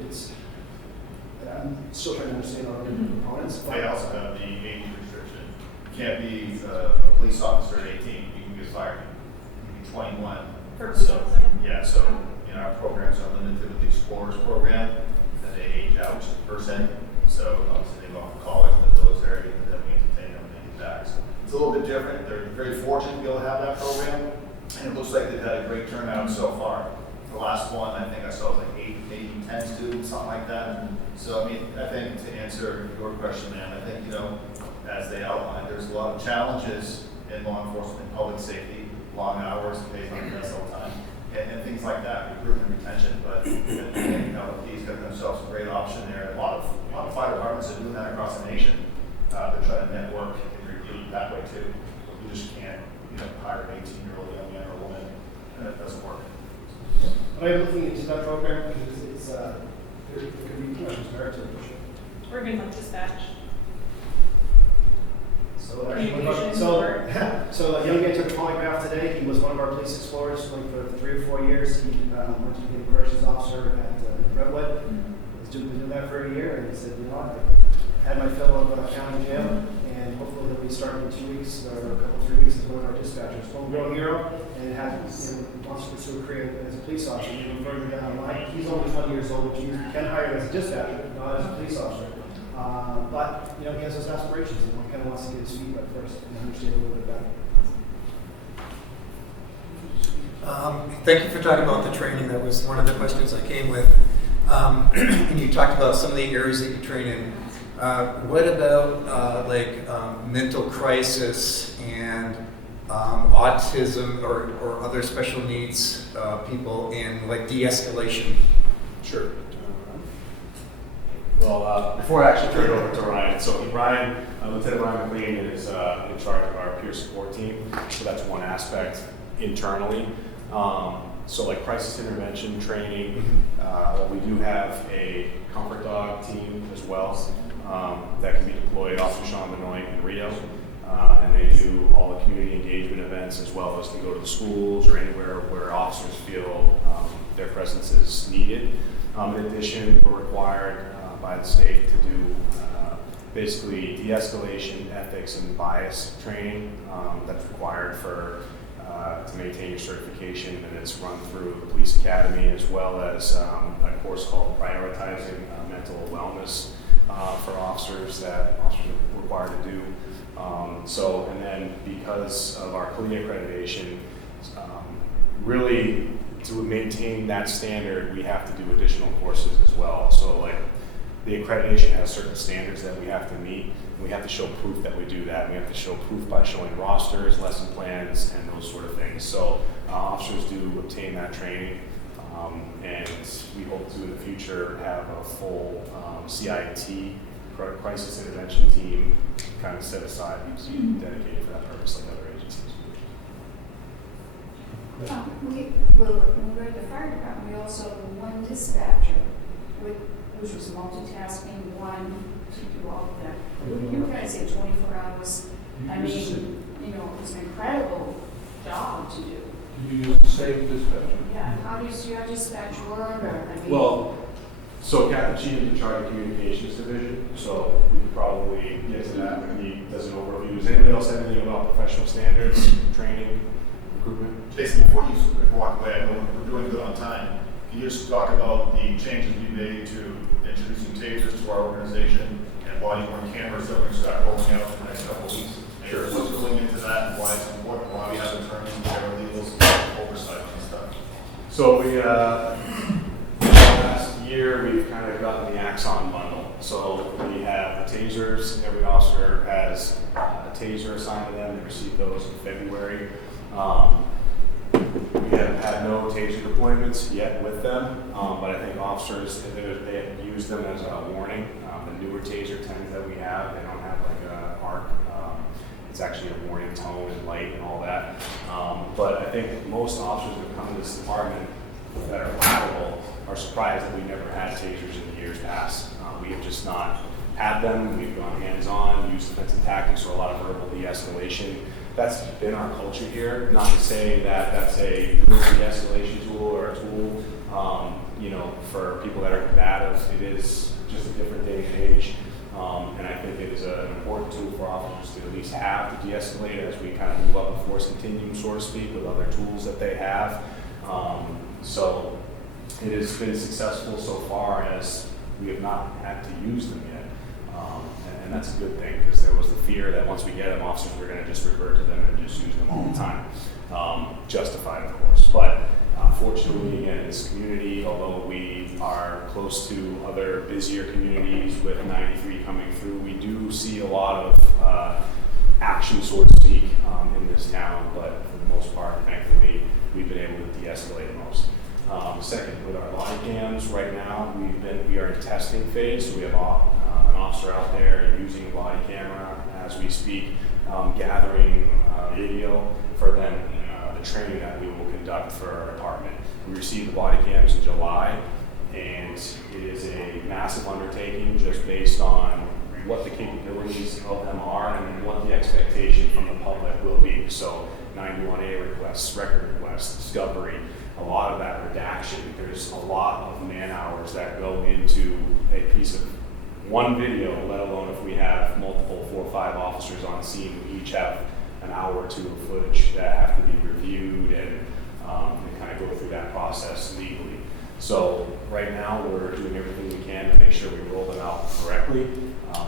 I'm still trying to understand all the components. They also have the age restriction. You can't be a police officer at 18. You can be fired. You can be 21. For police officer? Yeah, so our programs are limited to the Explorers program, and they age out per se. So obviously they go off to college in the military, and then we entertain them and they get back. So it's a little bit different. They're very fortunate to be able to have that program, and it looks like they've had a great turnout so far. The last one, I think I saw was like 8, maybe 10 students, something like that. So I think to answer your question, man, I think, as they outlined, there's a lot of challenges in law enforcement and public safety, long hours, paid on all the time, and things like that, recruitment and retention. But these got themselves a great option there. A lot of fire departments are doing that across the nation. They're trying to network and recruit that way too. You just can't, hire an 18-year-old young man or woman. That doesn't work. But I'm looking into that program because there could be too much merit to it for sure. Or even like dispatch? So, Communication so a young man took a polygraph today. He was one of our police explorers for 3 or 4 years. He went to be a corrections officer at Brentwood. He's been doing that for a year, and he said, you know, I had my fill of county jail, and hopefully he'll be starting in 2 weeks or a couple, 3 weeks as one of our dispatchers. Homegrown hero, and wants to pursue a career as a police officer. Even further down the line, he's only 20 years old, which means we can hire him as a dispatcher, not as a police officer. But he has those aspirations, and he kind of wants to get his feet wet first and understand a little bit better. Thank you for talking about the training. That was one of the questions I came with. And you talked about some of the areas that you train in. What about mental crisis and autism or other special needs people and like de-escalation? Sure. Well, before I actually turn it over to Ryan, so Ryan, Lieutenant Ryan McLean is in charge of our peer support team, so that's one aspect internally. So like crisis intervention training, we do have a comfort dog team as well that can be deployed off of Sean Benoit in Rio, and they do all the community engagement events as well as they go to the schools or anywhere where officers feel their presence is needed. In addition, we're required by the state to do basically de-escalation, ethics, and bias training that's required for to maintain your certification, and it's run through the police academy as well as a course called prioritizing mental wellness for officers that officers are required to do. And then because of our CLIA accreditation, really to maintain that standard, we have to do additional courses as well. So like the accreditation has certain standards that we have to meet. We have to show proof that we do that. We have to show proof by showing rosters, lesson plans, and those sort of things. So officers do obtain that training, and we hope to in the future have a full CIT, crisis intervention team, kind of set aside and dedicated for that purpose like other agencies. When we were at the fire department, we also had one dispatcher, which was multitasking, to do all of that. You guys had 24 hours. I mean, it's an incredible job to do. You use the same dispatcher? Yeah, how does your dispatch work? Well, so Captain Cheatham's in charge of communications division, so we could probably get to that when he does an overview. Does anybody else have anything about professional standards, training, recruitment? Jason, before you walk away, I know we're doing good on time. Can you just talk about the changes we made to introducing tasers to our organization and body-worn cameras that we're going to start rolling out in the next couple of weeks? Sure. What's going into that and why it's important, why we have attorneys and paralegals oversight on this stuff? So we, last year, we've kind of gotten the Axon bundle. So we have the tasers. Every officer has a taser assigned to them. They received those in February. We have had no taser deployments yet with them, but I think officers, they have used them as a warning. The newer taser 10s that we have, they don't have like a arc. It's actually a warning tone and light and all that. But I think most officers that come to this department that are lateral are surprised that we never had tasers in the years past. We have just not had them. We've gone hands-on, used defensive tactics, or a lot of verbal de-escalation. That's been our culture here. Not to say that that's a de-escalation tool or a tool, for people that are combative. It is just a different day and age. And I think it is an important tool for officers to at least have to de-escalate as we kind of move up the force continuum, so to speak, with other tools that they have. So it has been successful so far as we have not had to use them yet. And that's a good thing because there was the fear that once we get them, officers were going to just revert to them and just use them all the time. Justified, of course. But fortunately, again, in this community, although we are close to other busier communities with 93 coming through, we do see a lot of action, so to speak, in this town. But for the most part, thankfully, we've been able to de-escalate most. Second, with our body cams, right now we are in testing phase. So we have an officer out there using a body camera as we speak, gathering video for then the training that we will conduct for our department. We received the body cams in July, And it is a massive undertaking just based on what the capabilities of them are and what the expectation from the public will be. So 91A requests, record requests, discovery, a lot of that redaction. There's a lot of man hours that go into a piece of one video, let alone if we have multiple 4 or 5 officers on scene who each have an hour or 2 of footage that have to be reviewed and kind of go through that process legally. So right now we're doing everything we can to make sure we roll them out correctly.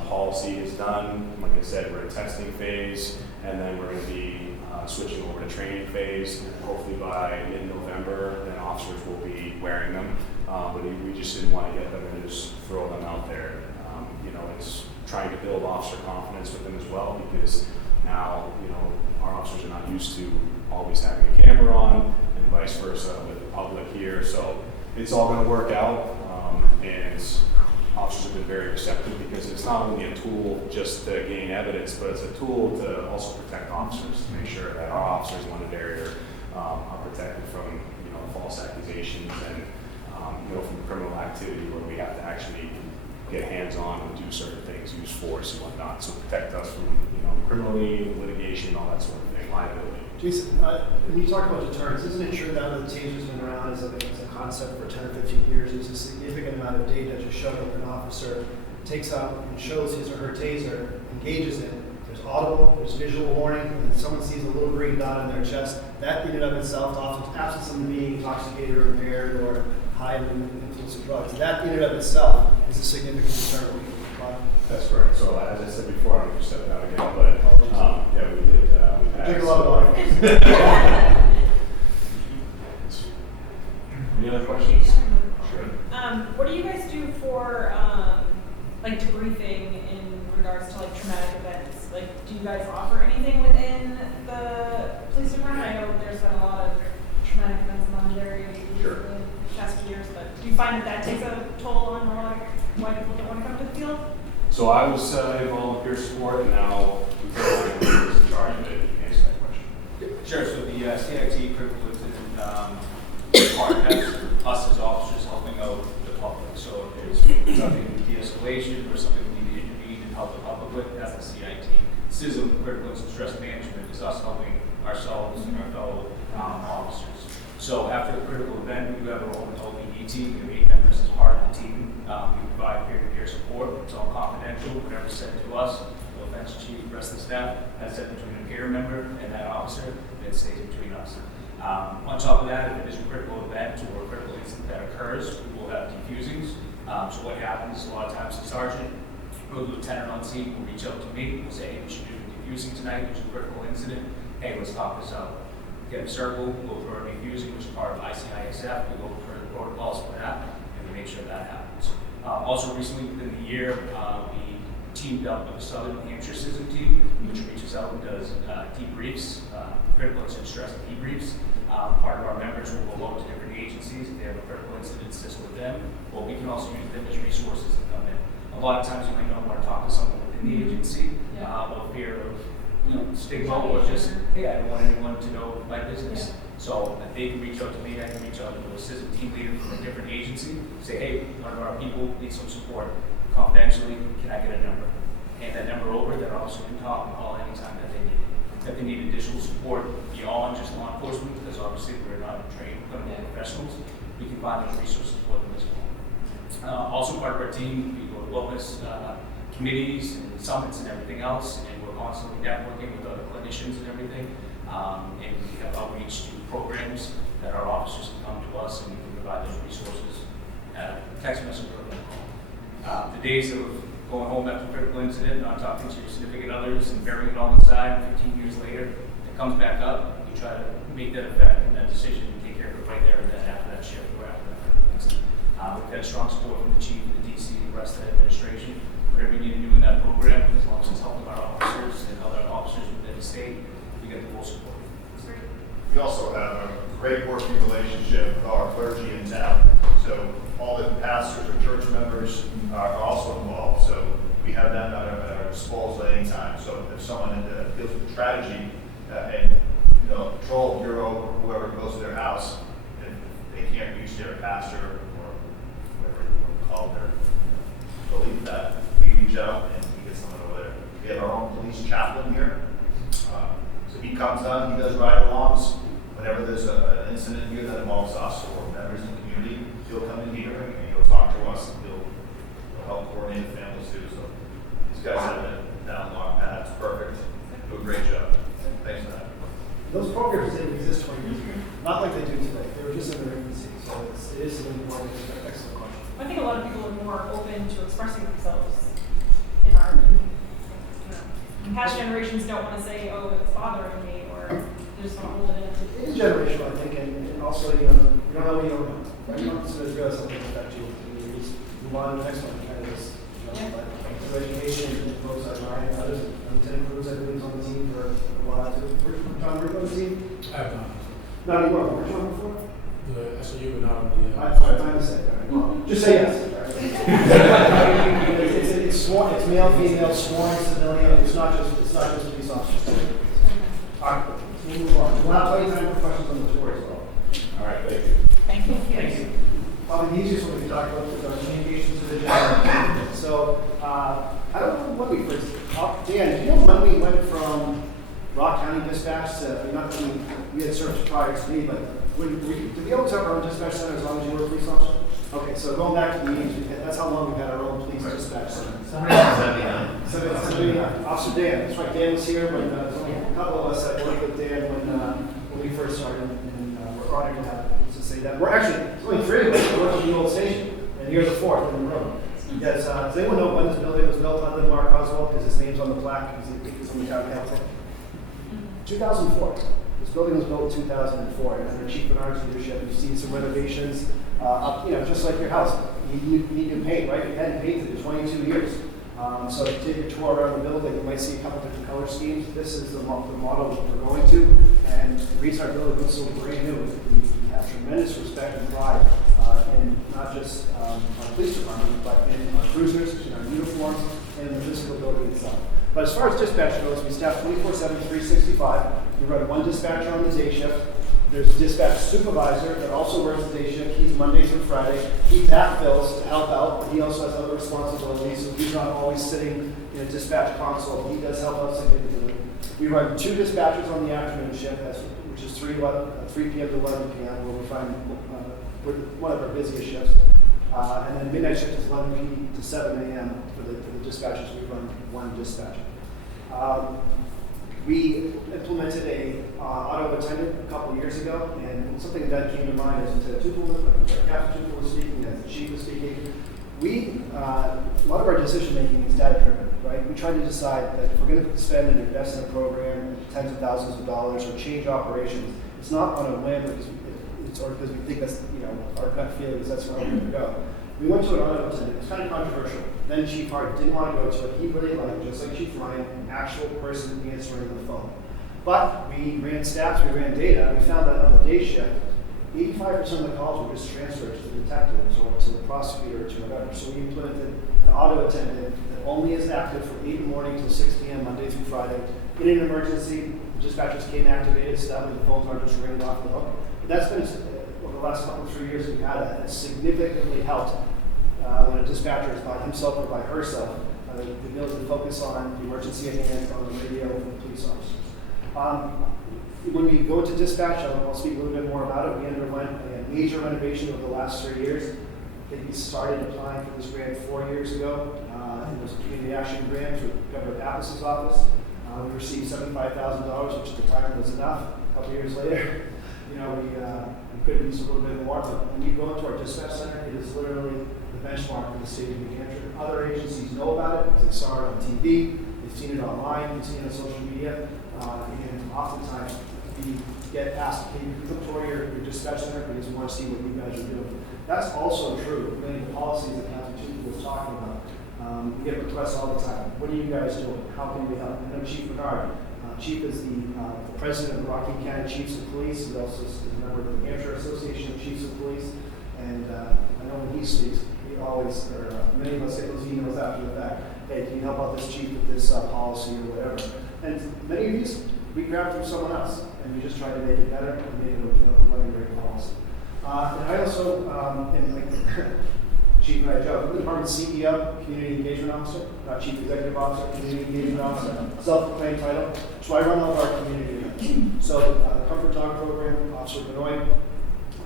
Policy is done. Like I said, we're in testing phase, and then we're going to be switching over to training phase. And hopefully by mid-November, then officers will be wearing them. But we just didn't want to get them and just throw them out there. It's trying to build officer confidence with them as well, because now, our officers are not used to always having a camera on, and vice versa with the public here. So it's all going to work out, and officers have been very receptive, because it's not only a tool just to gain evidence, but it's a tool to also protect officers, to make sure that our officers in Londonderry are protected from false accusations and from criminal activity where we have to actually get hands-on and do certain things, use force and whatnot, so protect us from criminally, litigation, all that sort of thing, liability. Jason, when you talk about deterrence, isn't it true now that the taser's been around as a concept for 10 or 15 years? There's a significant amount of data just showing up an officer takes out and shows his or her taser, engages it. There's audible, there's visual warning, and someone sees a little green dot in their chest. That in and of itself, often absent someone being intoxicated or impaired or high in the influence of drugs, that in and of itself is a significant deterrent we can apply. That's correct. So as I said before, I don't know if you stepped out again, but yeah, we did. Take a lot of money. Any other questions? Sure. What do you guys do for debriefing in regards to traumatic events? Do you guys offer anything within the police department? I know there's been a lot of traumatic events in Londonderry in the past few years, but do you find that takes a toll on a lot of white people that want to come to the field? So I was involved in peer support, and now Lieutenant is in charge of it. Answer that question. Sure. So the CIT critical incident part has us as officers helping out the public. So if there's something in de-escalation or something we need to intervene and help the public with, that's the CIT. CISM, critical incident stress management, is us helping ourselves and our fellow officers. So after a critical event, we do have our own LPD team. We have 8 members as part of the team. We provide peer-to-peer support. It's all confidential. Whatever's said to us, no offense to chief, the rest of the staff, that's said between a peer member and that officer, and it stays between us. On top of that, if it is a critical event or a critical incident that occurs, we will have defusings. So what happens a lot of times, the sergeant or the lieutenant on scene will reach out to me, will say, hey, we should do defusing tonight, there's a critical incident, hey, let's talk this out. Get a circle, go for a defusing, which is part of ICISF, we go for the protocols for that, and we make sure that happens. Also recently within the year, we teamed up with the Southern New Hampshire CISM team, which reaches out and does debriefs, critical incident stress debriefs. Part of our members will go out to different agencies if they have a critical incident system with them, or we can also use them as resources to come in. A lot of times you might not want to talk to someone within the agency, or fear of stigma, or just, hey, I don't want anyone to know my business. So they can reach out to me, I can reach out to a CISM team leader from a different agency, say, hey, one of our people needs some support. Confidentially, can I get a number? Hand that number over, that officer can talk and call anytime that they need it. If they need additional support beyond just law enforcement, because obviously we're not trained clinical professionals, we can find those resources for them as well. Also part of our team, we go to wellness committees and summits and everything else, and we're constantly networking with other clinicians and everything. And we have outreach to programs that our officers can come to us and we can provide those resources, text message or phone call. The days of going home after a critical incident, not talking to your significant others and burying it all inside, 15 years later, it comes back up. We try to make that effect and that decision and take care of it right there and then after that shift or after that critical incident. We've had strong support from the chief, the DC, and the rest of the administration. Whatever we need to do in that program, as long as it's helping our officers and other officers within the state, we get the full support. We also have a great working relationship with our clergy in town. So all the pastors or church members are also involved. So we have them at our disposal at any time. So if someone deals with tragedy and patrol bureau or whoever goes to their house, and they can't reach their pastor or called their belief that we reach out and we get someone over there. We have our own police chaplain here. So he comes down, he does ride-alongs. Whenever there's an incident here that involves us or members in the community, he'll come in here and he'll talk to us and he'll help coordinate the families too. So these guys have been down long path. It's perfect. Do a great job. Thanks for that. Those programs didn't exist 20 years ago, not like they do today. They were just in their infancy, so it is an important, excellent question. I think a lot of people are more open to expressing themselves in art. And, past generations don't want to say, "Oh, it's bothering me," or they just want to hold it in. It is generational, I think, and also, you don't know what you don't know. Right? You don't necessarily realize something affects you. You just move on to the next one. Kind of just, like through education and folks like mine and others. Lieutenant Cruz, I believe, was on the team for a while too. John, were you on the team? I have not. Not anymore. Were you on before? The SOU and not the. I'm sorry, my mistake. All right. Well, just say yes. It's sworn. It's male, female, sworn, civilian. It's not just police officers. All right, we'll move on. We'll have plenty of time for questions on the tour as well. All right, thank you. Thank you. Thank you. Probably the easiest one to talk about is our communications to the general. So, I don't know when we first, Dan, do you know when we went from Rock County Dispatch to, we had service prior to me, but did we always have our own dispatch center as long as you were a police officer? Okay, so going back to the meetings, that's how long we've had our own police dispatch center. 79. Officer Dan, that's right, Dan was here when, there's only a couple of us that worked with Dan when we first started, and we're honored to have, to say that. We're actually, there's only 3 of us that work at the old station, and you're the 4th in the room. Yes, does anyone know when this building was built other than Mark Oswald, because his name's on the plaque, because he was on the town council? 2004. This building was built in 2004, and under Chief Bernard's leadership, you've seen some renovations, up, just like your house. You need new paint, right? You hadn't painted in 22 years. So if you take a tour around the building, you might see a couple different color schemes. This is the model that we're going to, and the reason our building looks so brand new is that we have tremendous respect and pride in not just our police department, but in our cruisers, in our uniforms, and in the physical building itself. But as far as dispatch goes, we staff 24/7, 365. We run 1 dispatcher on the day shift. There's a dispatch supervisor that also works the day shift. He's Monday through Friday. He backfills to help out, but he also has other responsibilities, so he's not always sitting in a dispatch console. He does help out significantly. We run 2 dispatchers on the afternoon shift, which is 3 p.m. to 11 p.m., where we find one of our busiest shifts. And then midnight shift is 11 p.m. to 7 a.m. for the dispatchers. We run 1 dispatcher. We implemented a auto attendant a couple of years ago, and something that came to mind as Captain Tupel was speaking, as the chief was speaking. A lot of our decision making is data driven, right? We try to decide that if we're going to spend and invest in a program tens of thousands of dollars or change operations, it's not on a whim or because we think that's our gut feeling is that's where we're going to go. We went to an auto attendant. It was kind of controversial. Then Chief Hart didn't want to go to it. He really liked, just like Chief Ryan, an actual person answering the phone. But we ran stats, we ran data, and we found that on the day shift, 85% of the calls were just transferred to the detectives or to the prosecutor or to whatever. So we implemented an auto attendant that only is active from 8 in the morning till 6 p.m. Monday through Friday. In an emergency, dispatchers came activated so that way the phones aren't just ringing off the hook. But that's been over the last couple of 3 years we've had that. It's significantly helped when a dispatcher is by himself or by herself, the ability to focus on the emergency at hand on the radio with the police officers. When we go into dispatch, I'll speak a little bit more about it. We underwent a major renovation over the last 3 years. I think we started applying for this grant 4 years ago. It was a community action grant through Governor Pappas' office. We received $75,000, which at the time was enough. A couple years later, we could have used a little bit more. But when you go into our dispatch center, it is literally the benchmark for the state of New Hampshire. Other agencies know about it because they saw it on TV, they've seen it online, they've seen it on social media, and oftentimes we get asked, can you come to your dispatch center because we want to see what you guys are doing. That's also true. Many of the policies that Captain Tupel was talking about. We get requests all the time. What are you guys doing? How can we help? I know Chief Bernard. Chief is the president of the Rocky County Chiefs of Police. He also is a member of the New Hampshire Association of Chiefs of Police. And I know when he speaks, he always, or many of us get those emails after the fact. Hey, can you help out this chief with this policy or whatever? And many of these we grab from someone else, and we just try to make it better and make it a living great policy. And I also, Chief Chief and I joke, I'm the department's CEO, Community Engagement Officer, not Chief Executive Officer, Community Engagement Officer, self-proclaimed title. So I run all of our community events. So the Comfort Dog Program, Officer Benoit,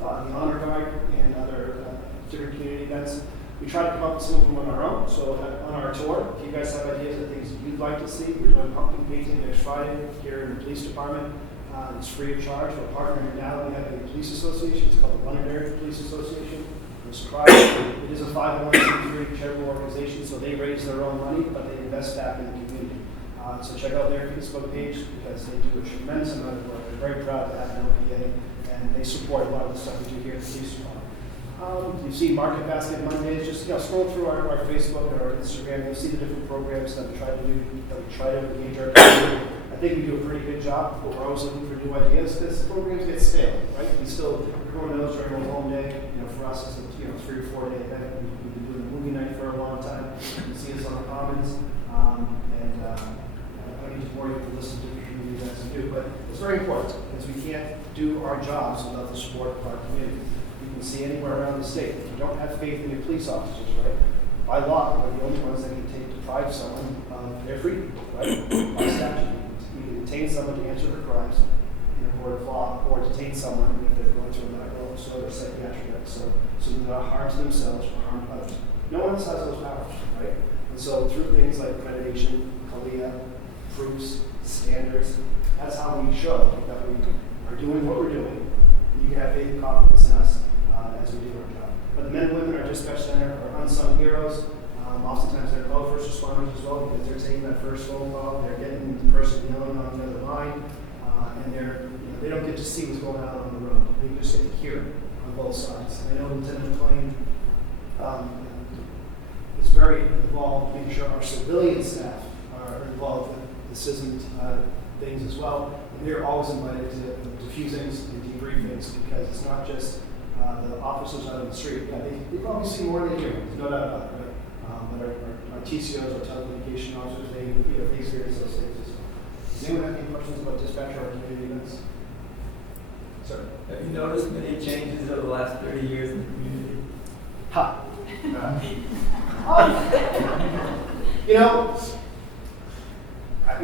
the Honor Guard, and other different community events. We try to come up with some of them on our own. So on our tour, if you guys have ideas of things you'd like to see, we're doing pumpkin painting next Friday here in the police department. It's free of charge. We're partnering now. We have a police association. It's called the Londonderry Police Association. No surprise, it is a 501c3 charitable organization, so they raise their own money, but they invest back in the community. So check out their Facebook page because they do a tremendous amount of work. They're very proud to have an LPA, and they support a lot of the stuff we do here at the police department. You see Market Basket Mondays. Just scroll through our Facebook or our Instagram. You'll see the different programs that we try to do, that we try to engage our community. I think we do a pretty good job, but we're always looking for new ideas because programs get stale, right? We still, everyone knows during a home day, for us it's a 3 or 4 day event. We've been doing movie night for a long time. You can see us on the Commons, I don't need to bore you with the list of different community events we do, but it's very important because we can't do our jobs without the support of our community. You can see anywhere around the state, if you don't have faith in your police officers, right? By law, we're the only ones that can deprive someone of their freedom, right? By statute. You can detain someone to answer their crimes in a court of law, or detain someone if they're going through a medical episode or psychiatric episode, so they're not harm to themselves or harm others. No one else has those powers, right? And so through things like accreditation, CALIA, proofs, standards, that's how we show that we are doing what we're doing. You can have faith and confidence in us as we do our job. But the men and women at our dispatch center are unsung heroes. Oftentimes they're called first responders as well because they're taking that first phone call, they're getting the person yelling on the other line, and they don't get to see what's going on the road. They just get to hear it on both sides. I know Lieutenant McLean is very involved making sure our civilian staff are involved with the CISM things as well. And they're always invited to diffusings and debriefings because it's not just the officers out on the street. Yeah, they probably see more than they hear. There's no doubt about it, right? But our TCOs, our telecommunication officers, they experience those things as well. Does anyone have any questions about dispatch or community events? Sir? Have you noticed many changes over the last 30 years in the community? Ha! I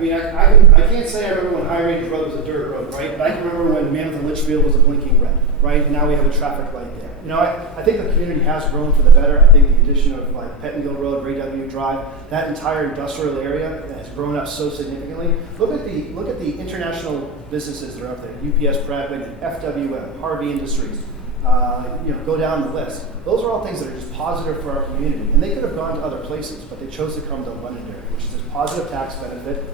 can't say I remember when High Range Road was a dirt road, right? But I can remember when Mammoth and Litchfield was a blinking red, right? And now we have a traffic light there. I think the community has grown for the better. I think the addition of Pettingill Road, Ray W. Drive, that entire industrial area has grown up so significantly. Look at the international businesses that are out there: UPS, Pratt, FWM, Harvey Industries. Go down the list. Those are all things that are just positive for our community, and they could have gone to other places, but they chose to come to Londonderry, which is a positive tax benefit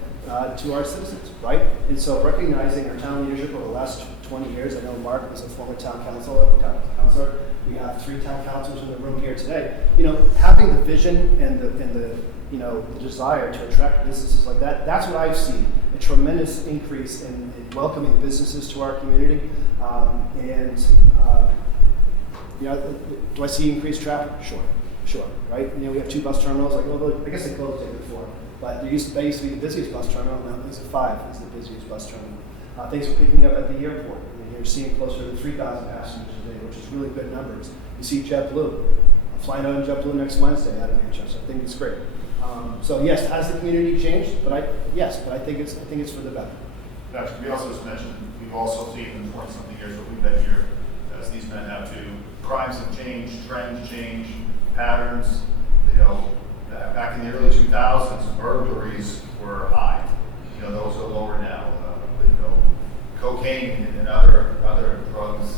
to our citizens, right? And so, recognizing our town leadership over the last 20 years, I know Mark was a former town councilor. We have 3 town councilors in the room here today. Having the vision and the desire to attract businesses like that—that's what I've seen. A tremendous increase in welcoming businesses to our community, do I see increased traffic? Sure, right? We have 2 bus terminals. I guess they closed it before, but they used to be the busiest bus terminal. Now it's 5 is the busiest bus terminal. Things are picking up at the airport. You're seeing closer to 3,000 passengers a day, which is really good numbers. You see JetBlue. I'm flying out on JetBlue next Wednesday out of Manchester. I think it's great. So yes, has the community changed? But I think it's for the better. Patrick, we also just mentioned we've also seen in the 20-something years that we've been here, as these men have too. Crimes have changed, trends change, patterns. Back in the early 2000s, burglaries were high. Those are lower now. Cocaine and other drugs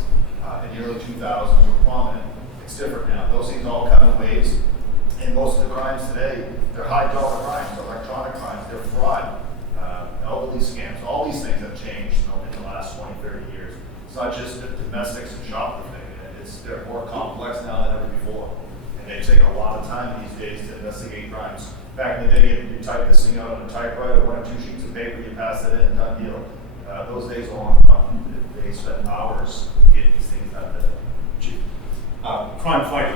in the early 2000s were prominent. It's different now. Those things all come in waves. And most of the crimes today, they're high-dollar crimes, electronic crimes, they're fraud, elderly scams. All these things have changed in the last 20, 30 years. It's not just the domestics and shoplifting. They're more complex now than ever before. And they take a lot of time these days to investigate crimes. Back in the day, you type this thing out on a typewriter, 1 or 2 sheets of paper, you pass it in, and done deal. Those days are long gone. They spend hours getting these things out there. Crime fighting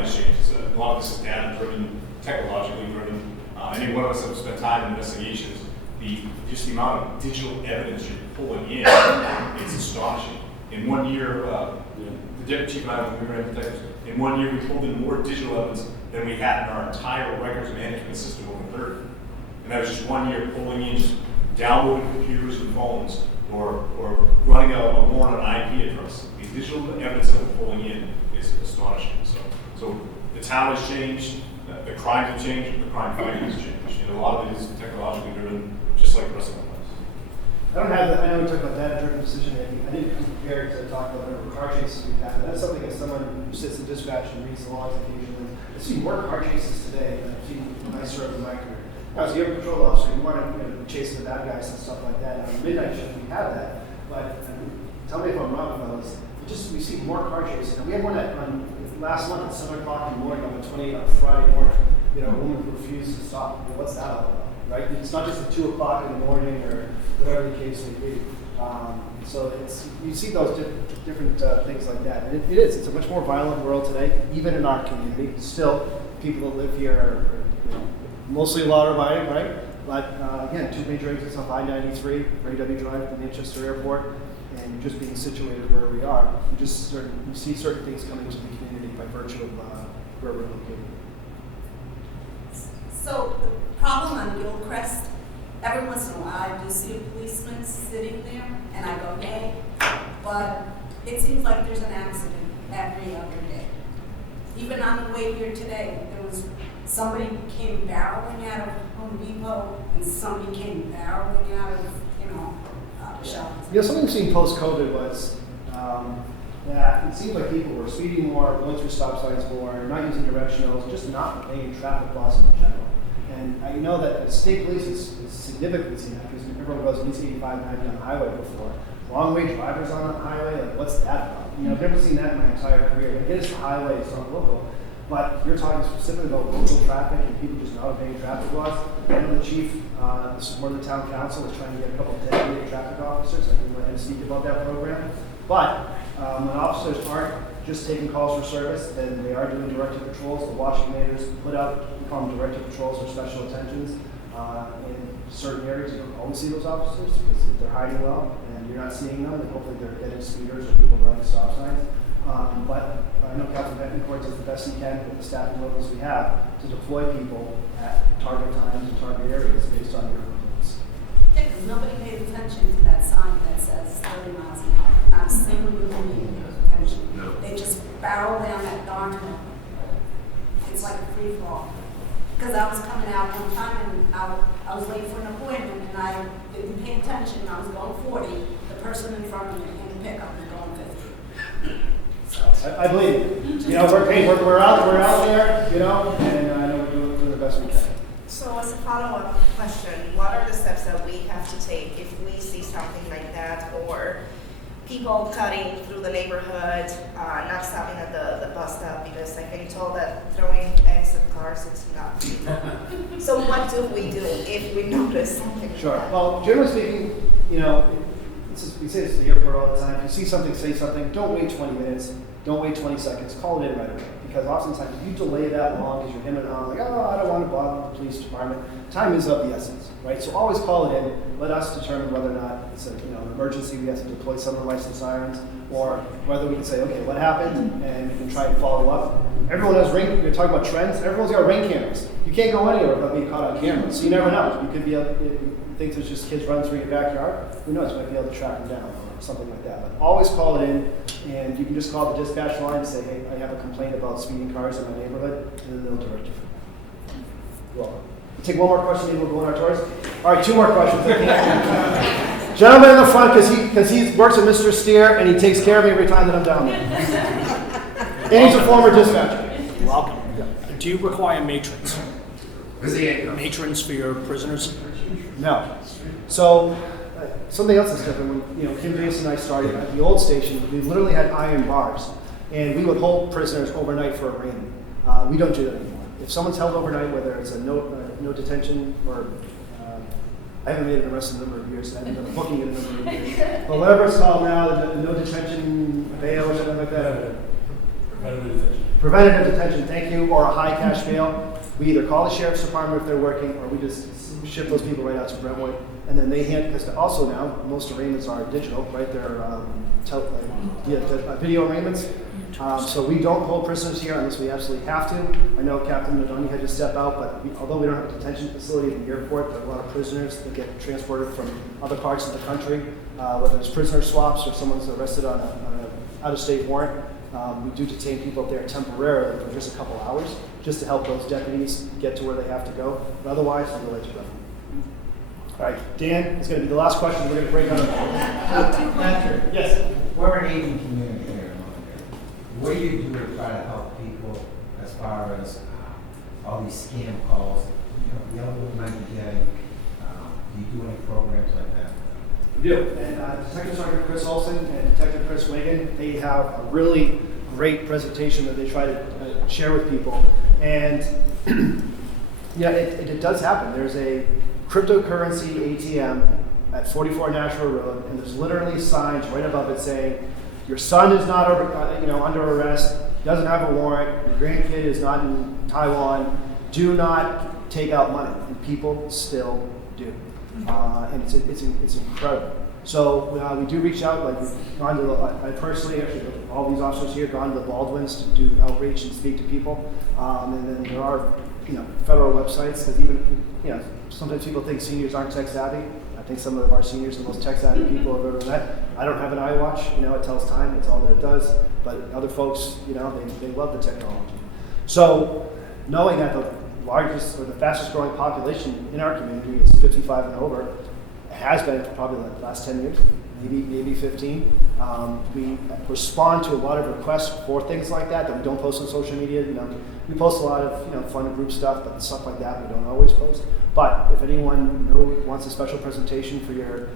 has changed. A lot of this is data-driven, technologically driven. Any one of us that have spent time in investigations, just the amount of digital evidence you're pulling in is astonishing. In 1 year, the deputy chief and I, when we were in detectives, In 1 year, we pulled in more digital evidence than we had in our entire records management system over 30. And that was just 1 year pulling in, just downloading computers and phones, or running a warrant on an IP address. The digital evidence that we're pulling in is astonishing. So the town has changed, the crimes have changed, the crime fighting has changed. And a lot of it is technologically driven, just like the rest of the place. I don't have I know we talked about data-driven decision making. I didn't come prepared to talk about whatever car chases we've had. That's something as someone who sits in dispatch and reads the laws occasionally. I've seen more car chases today than I've seen when I served in my career. As a air patrol officer, you weren't chasing the bad guys and stuff like that. On midnight shift, we have that. But tell me if I'm wrong, fellas. We see more car chases. And we had one on last month at 7 o'clock in the morning on the 28th on Friday morning. A woman who refused to stop. What's that all about? Right? It's not just at 2 o'clock in the morning or whatever the case may be. So you see those different things like that. And it's a much more violent world today, even in our community. Still, people that live here are mostly law-abiding, right? But again, two major exits off I-93, Ray W. Drive to Manchester Airport, and just being situated where we are, you see certain things coming to the community by virtue of where we're located. So the problem on Gilcrest, every once in a while I do see a policeman sitting there and I go, yay, but it seems like there's an accident every other day. Even on the way here today, there was somebody came barreling out of Home Depot and somebody came barreling out of, Shell. Something we've seen post-COVID was that it seemed like people were speeding more, going through stop signs more, not using directionals, just not obeying traffic laws in general. And I know that the state police is significantly seen that because everyone goes at least 85, 90 on the highway before. Long way drivers on the highway, like what's that about? I've never seen that in my entire career. Like, it is the highway, it's not local. But you're talking specifically about local traffic and people just not obeying traffic laws. I know the chief, this is more the town council, is trying to get a couple of dedicated traffic officers. I can let him speak about that program. But when officers aren't just taking calls for service, then they are doing directed patrols. The watch commanders put out, we call them directed patrols or special attentions. In certain areas, you don't always see those officers because if they're hiding well and you're not seeing them, then hopefully they're getting speeders or people running stop signs. But I know Captain Betancourt does the best he can with the staffing levels we have to deploy people at target times and target areas based on your complaints. Yeah, because nobody pays attention to that sign that says 30 miles an hour. Not a single human being pays attention. No. They just barrel down that darn hill. It's like a free fall. Because I was coming out one time and I was late for an appointment and I didn't pay attention. I was going 40. The person in front of me in the pickup was going 50. I believe you. We're out there, and I know we're doing the best we can. So as a follow-up question, what are the steps that we have to take if we see something like that, or people cutting through the neighborhood, not stopping at the bus stop, because I've been told that throwing eggs at cars is not. So what do we do if we notice something Sure. like that? Well, generally speaking, we say this to the airport all the time. If you see something, say something. Don't wait 20 minutes. Don't wait 20 seconds. Call it in right away. Because oftentimes, if you delay that long because you're hemming and hawing, like, I don't want to bother the police department, time is of the essence, right? So always call it in. Let us determine whether or not it's an emergency. We have to deploy some of the lights and sirens, or whether we can say, okay, what happened, and we can try and follow up. Everyone has ring. You're talking about trends. Everyone's got ring cameras. You can't go anywhere without being caught on camera. So you never know. You could be able. You think there's just kids running through your backyard. Who knows? You might be able to track them down or something like that. But always call it in, and you can just call the dispatch line and say, hey, I have a complaint about speeding cars in my neighborhood, and then they'll direct you. You're welcome. We'll take one more question, maybe we'll go on our tours. All right, two more questions. Gentleman in the front, because he works at Mr. Steer, and he takes care of me every time that I'm down there. And he's a former dispatcher. Welcome. Do you require matrons? Matrons for your prisoners? No. So something else that's different. When Kim Jason and I started at the old station, we literally had iron bars, and we would hold prisoners overnight for arraignment. We don't do that anymore. If someone's held overnight, whether it's a no detention or I haven't made an arrest in a number of years, and I haven't done a booking in a number of years. But whatever it's called now, the no detention bail or something like that. Preventative detention. Preventative detention, thank you, or a high cash bail. We either call the sheriff's department if they're working, or we just ship those people right out to Brentwood. And then they because also now, most arraignments are digital, right? They're video arraignments. So we don't hold prisoners here unless we absolutely have to. I know Captain Nadoni had to step out, but although we don't have a detention facility at the airport, there are a lot of prisoners that get transported from other parts of the country, whether it's prisoner swaps or someone's arrested on an out-of-state warrant. We do detain people up there temporarily for just a couple hours, just to help those deputies get to where they have to go. But otherwise, we'll let you go. All right, Dan, it's going to be the last question. We're going to break on. Patrick. Yes. We're an Asian community here in Londonderry. What do you do to try to help people as far as all these scam calls? The elderly might be getting. Do you do any programs like that? We do. And Detective Sergeant Chris Olson and Detective Chris Wigan, they have a really great presentation that they try to share with people. And yeah, it does happen. There's a cryptocurrency ATM at 44 Nashua Road, and there's literally signs right above it saying, your son is not under arrest, doesn't have a warrant, your grandkid is not in Taiwan, do not take out money. And people still do. And it's incredible. So we do reach out, like we've gone to, I personally, actually, all these officers here, gone to the Baldwins to do outreach and speak to people. And then there are, federal websites, because even, sometimes people think seniors aren't tech savvy. I think some of our seniors are the most tech savvy people I've ever met. I don't have an iWatch, it tells time, that's all that it does. But other folks, they love the technology. So knowing that the largest or the fastest growing population in our community is 55 and over, it has been for probably the last 10 years, maybe 15. We respond to a lot of requests for things like that we don't post on social media. We post a lot of fun group stuff, but stuff like that we don't always post. But if anyone wants a special presentation for your,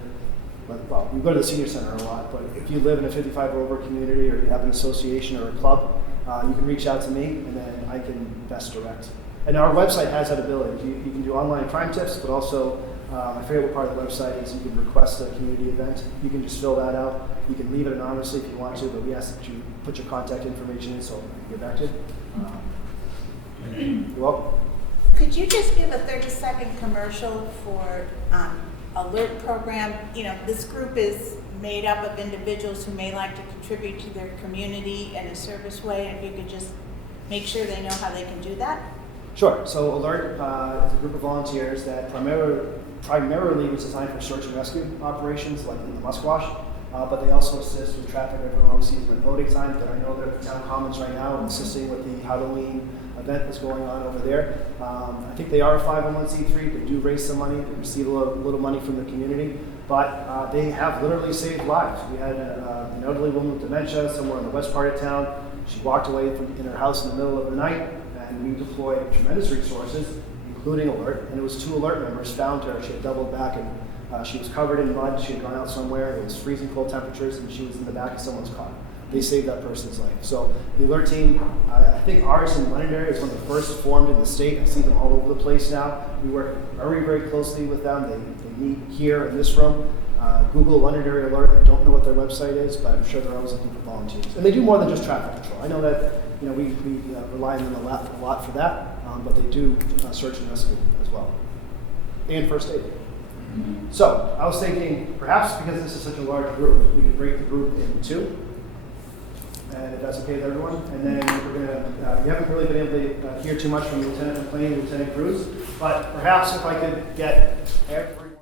well, we go to the senior center a lot, but if you live in a 55 or over community or you have an association or a club, you can reach out to me and then I can best direct. And our website has that ability. You can do online crime tips, but also my favorite part of the website is you can request a community event. You can just fill that out. You can leave it anonymously if you want to, but we ask that you put your contact information in so I can get back to you. You're welcome. Could you just give a 30-second commercial for alert program? This group is made up of individuals who may like to contribute to their community in a service way, and if you could just make sure they know how they can do that. Sure. So Alert is a group of volunteers that primarily was designed for search and rescue operations, like in the Musquash, but they also assist with traffic. Everyone always sees them at voting time, but I know they're at the town commons right now and assisting with the Halloween event that's going on over there. I think they are a 501c3. They do raise some money. They receive a little money from the community, but they have literally saved lives. We had an elderly woman with dementia somewhere in the west part of town. She walked away in her house in the middle of the night, and we deployed tremendous resources, including Alert, and it was 2 Alert members found her. She had doubled back, and she was covered in mud. She had gone out somewhere. It was freezing cold temperatures, and she was in the back of someone's car. They saved that person's life. So the Alert team, I think ours in Londonderry is one of the first formed in the state. I see them all over the place now. We work very, very closely with them. They meet here in this room. Google Londonderry Alert. I don't know what their website is, but I'm sure they're always looking for volunteers. And they do more than just traffic control. I know that we rely on them a lot for that, but they do search and rescue as well, and first aid. So I was thinking, perhaps because this is such a large group, we could break the group in 2, and if that's okay with everyone. And then we're going to, you haven't really been able to hear too much from Lieutenant McLean and Lieutenant Cruz, but perhaps if I could get every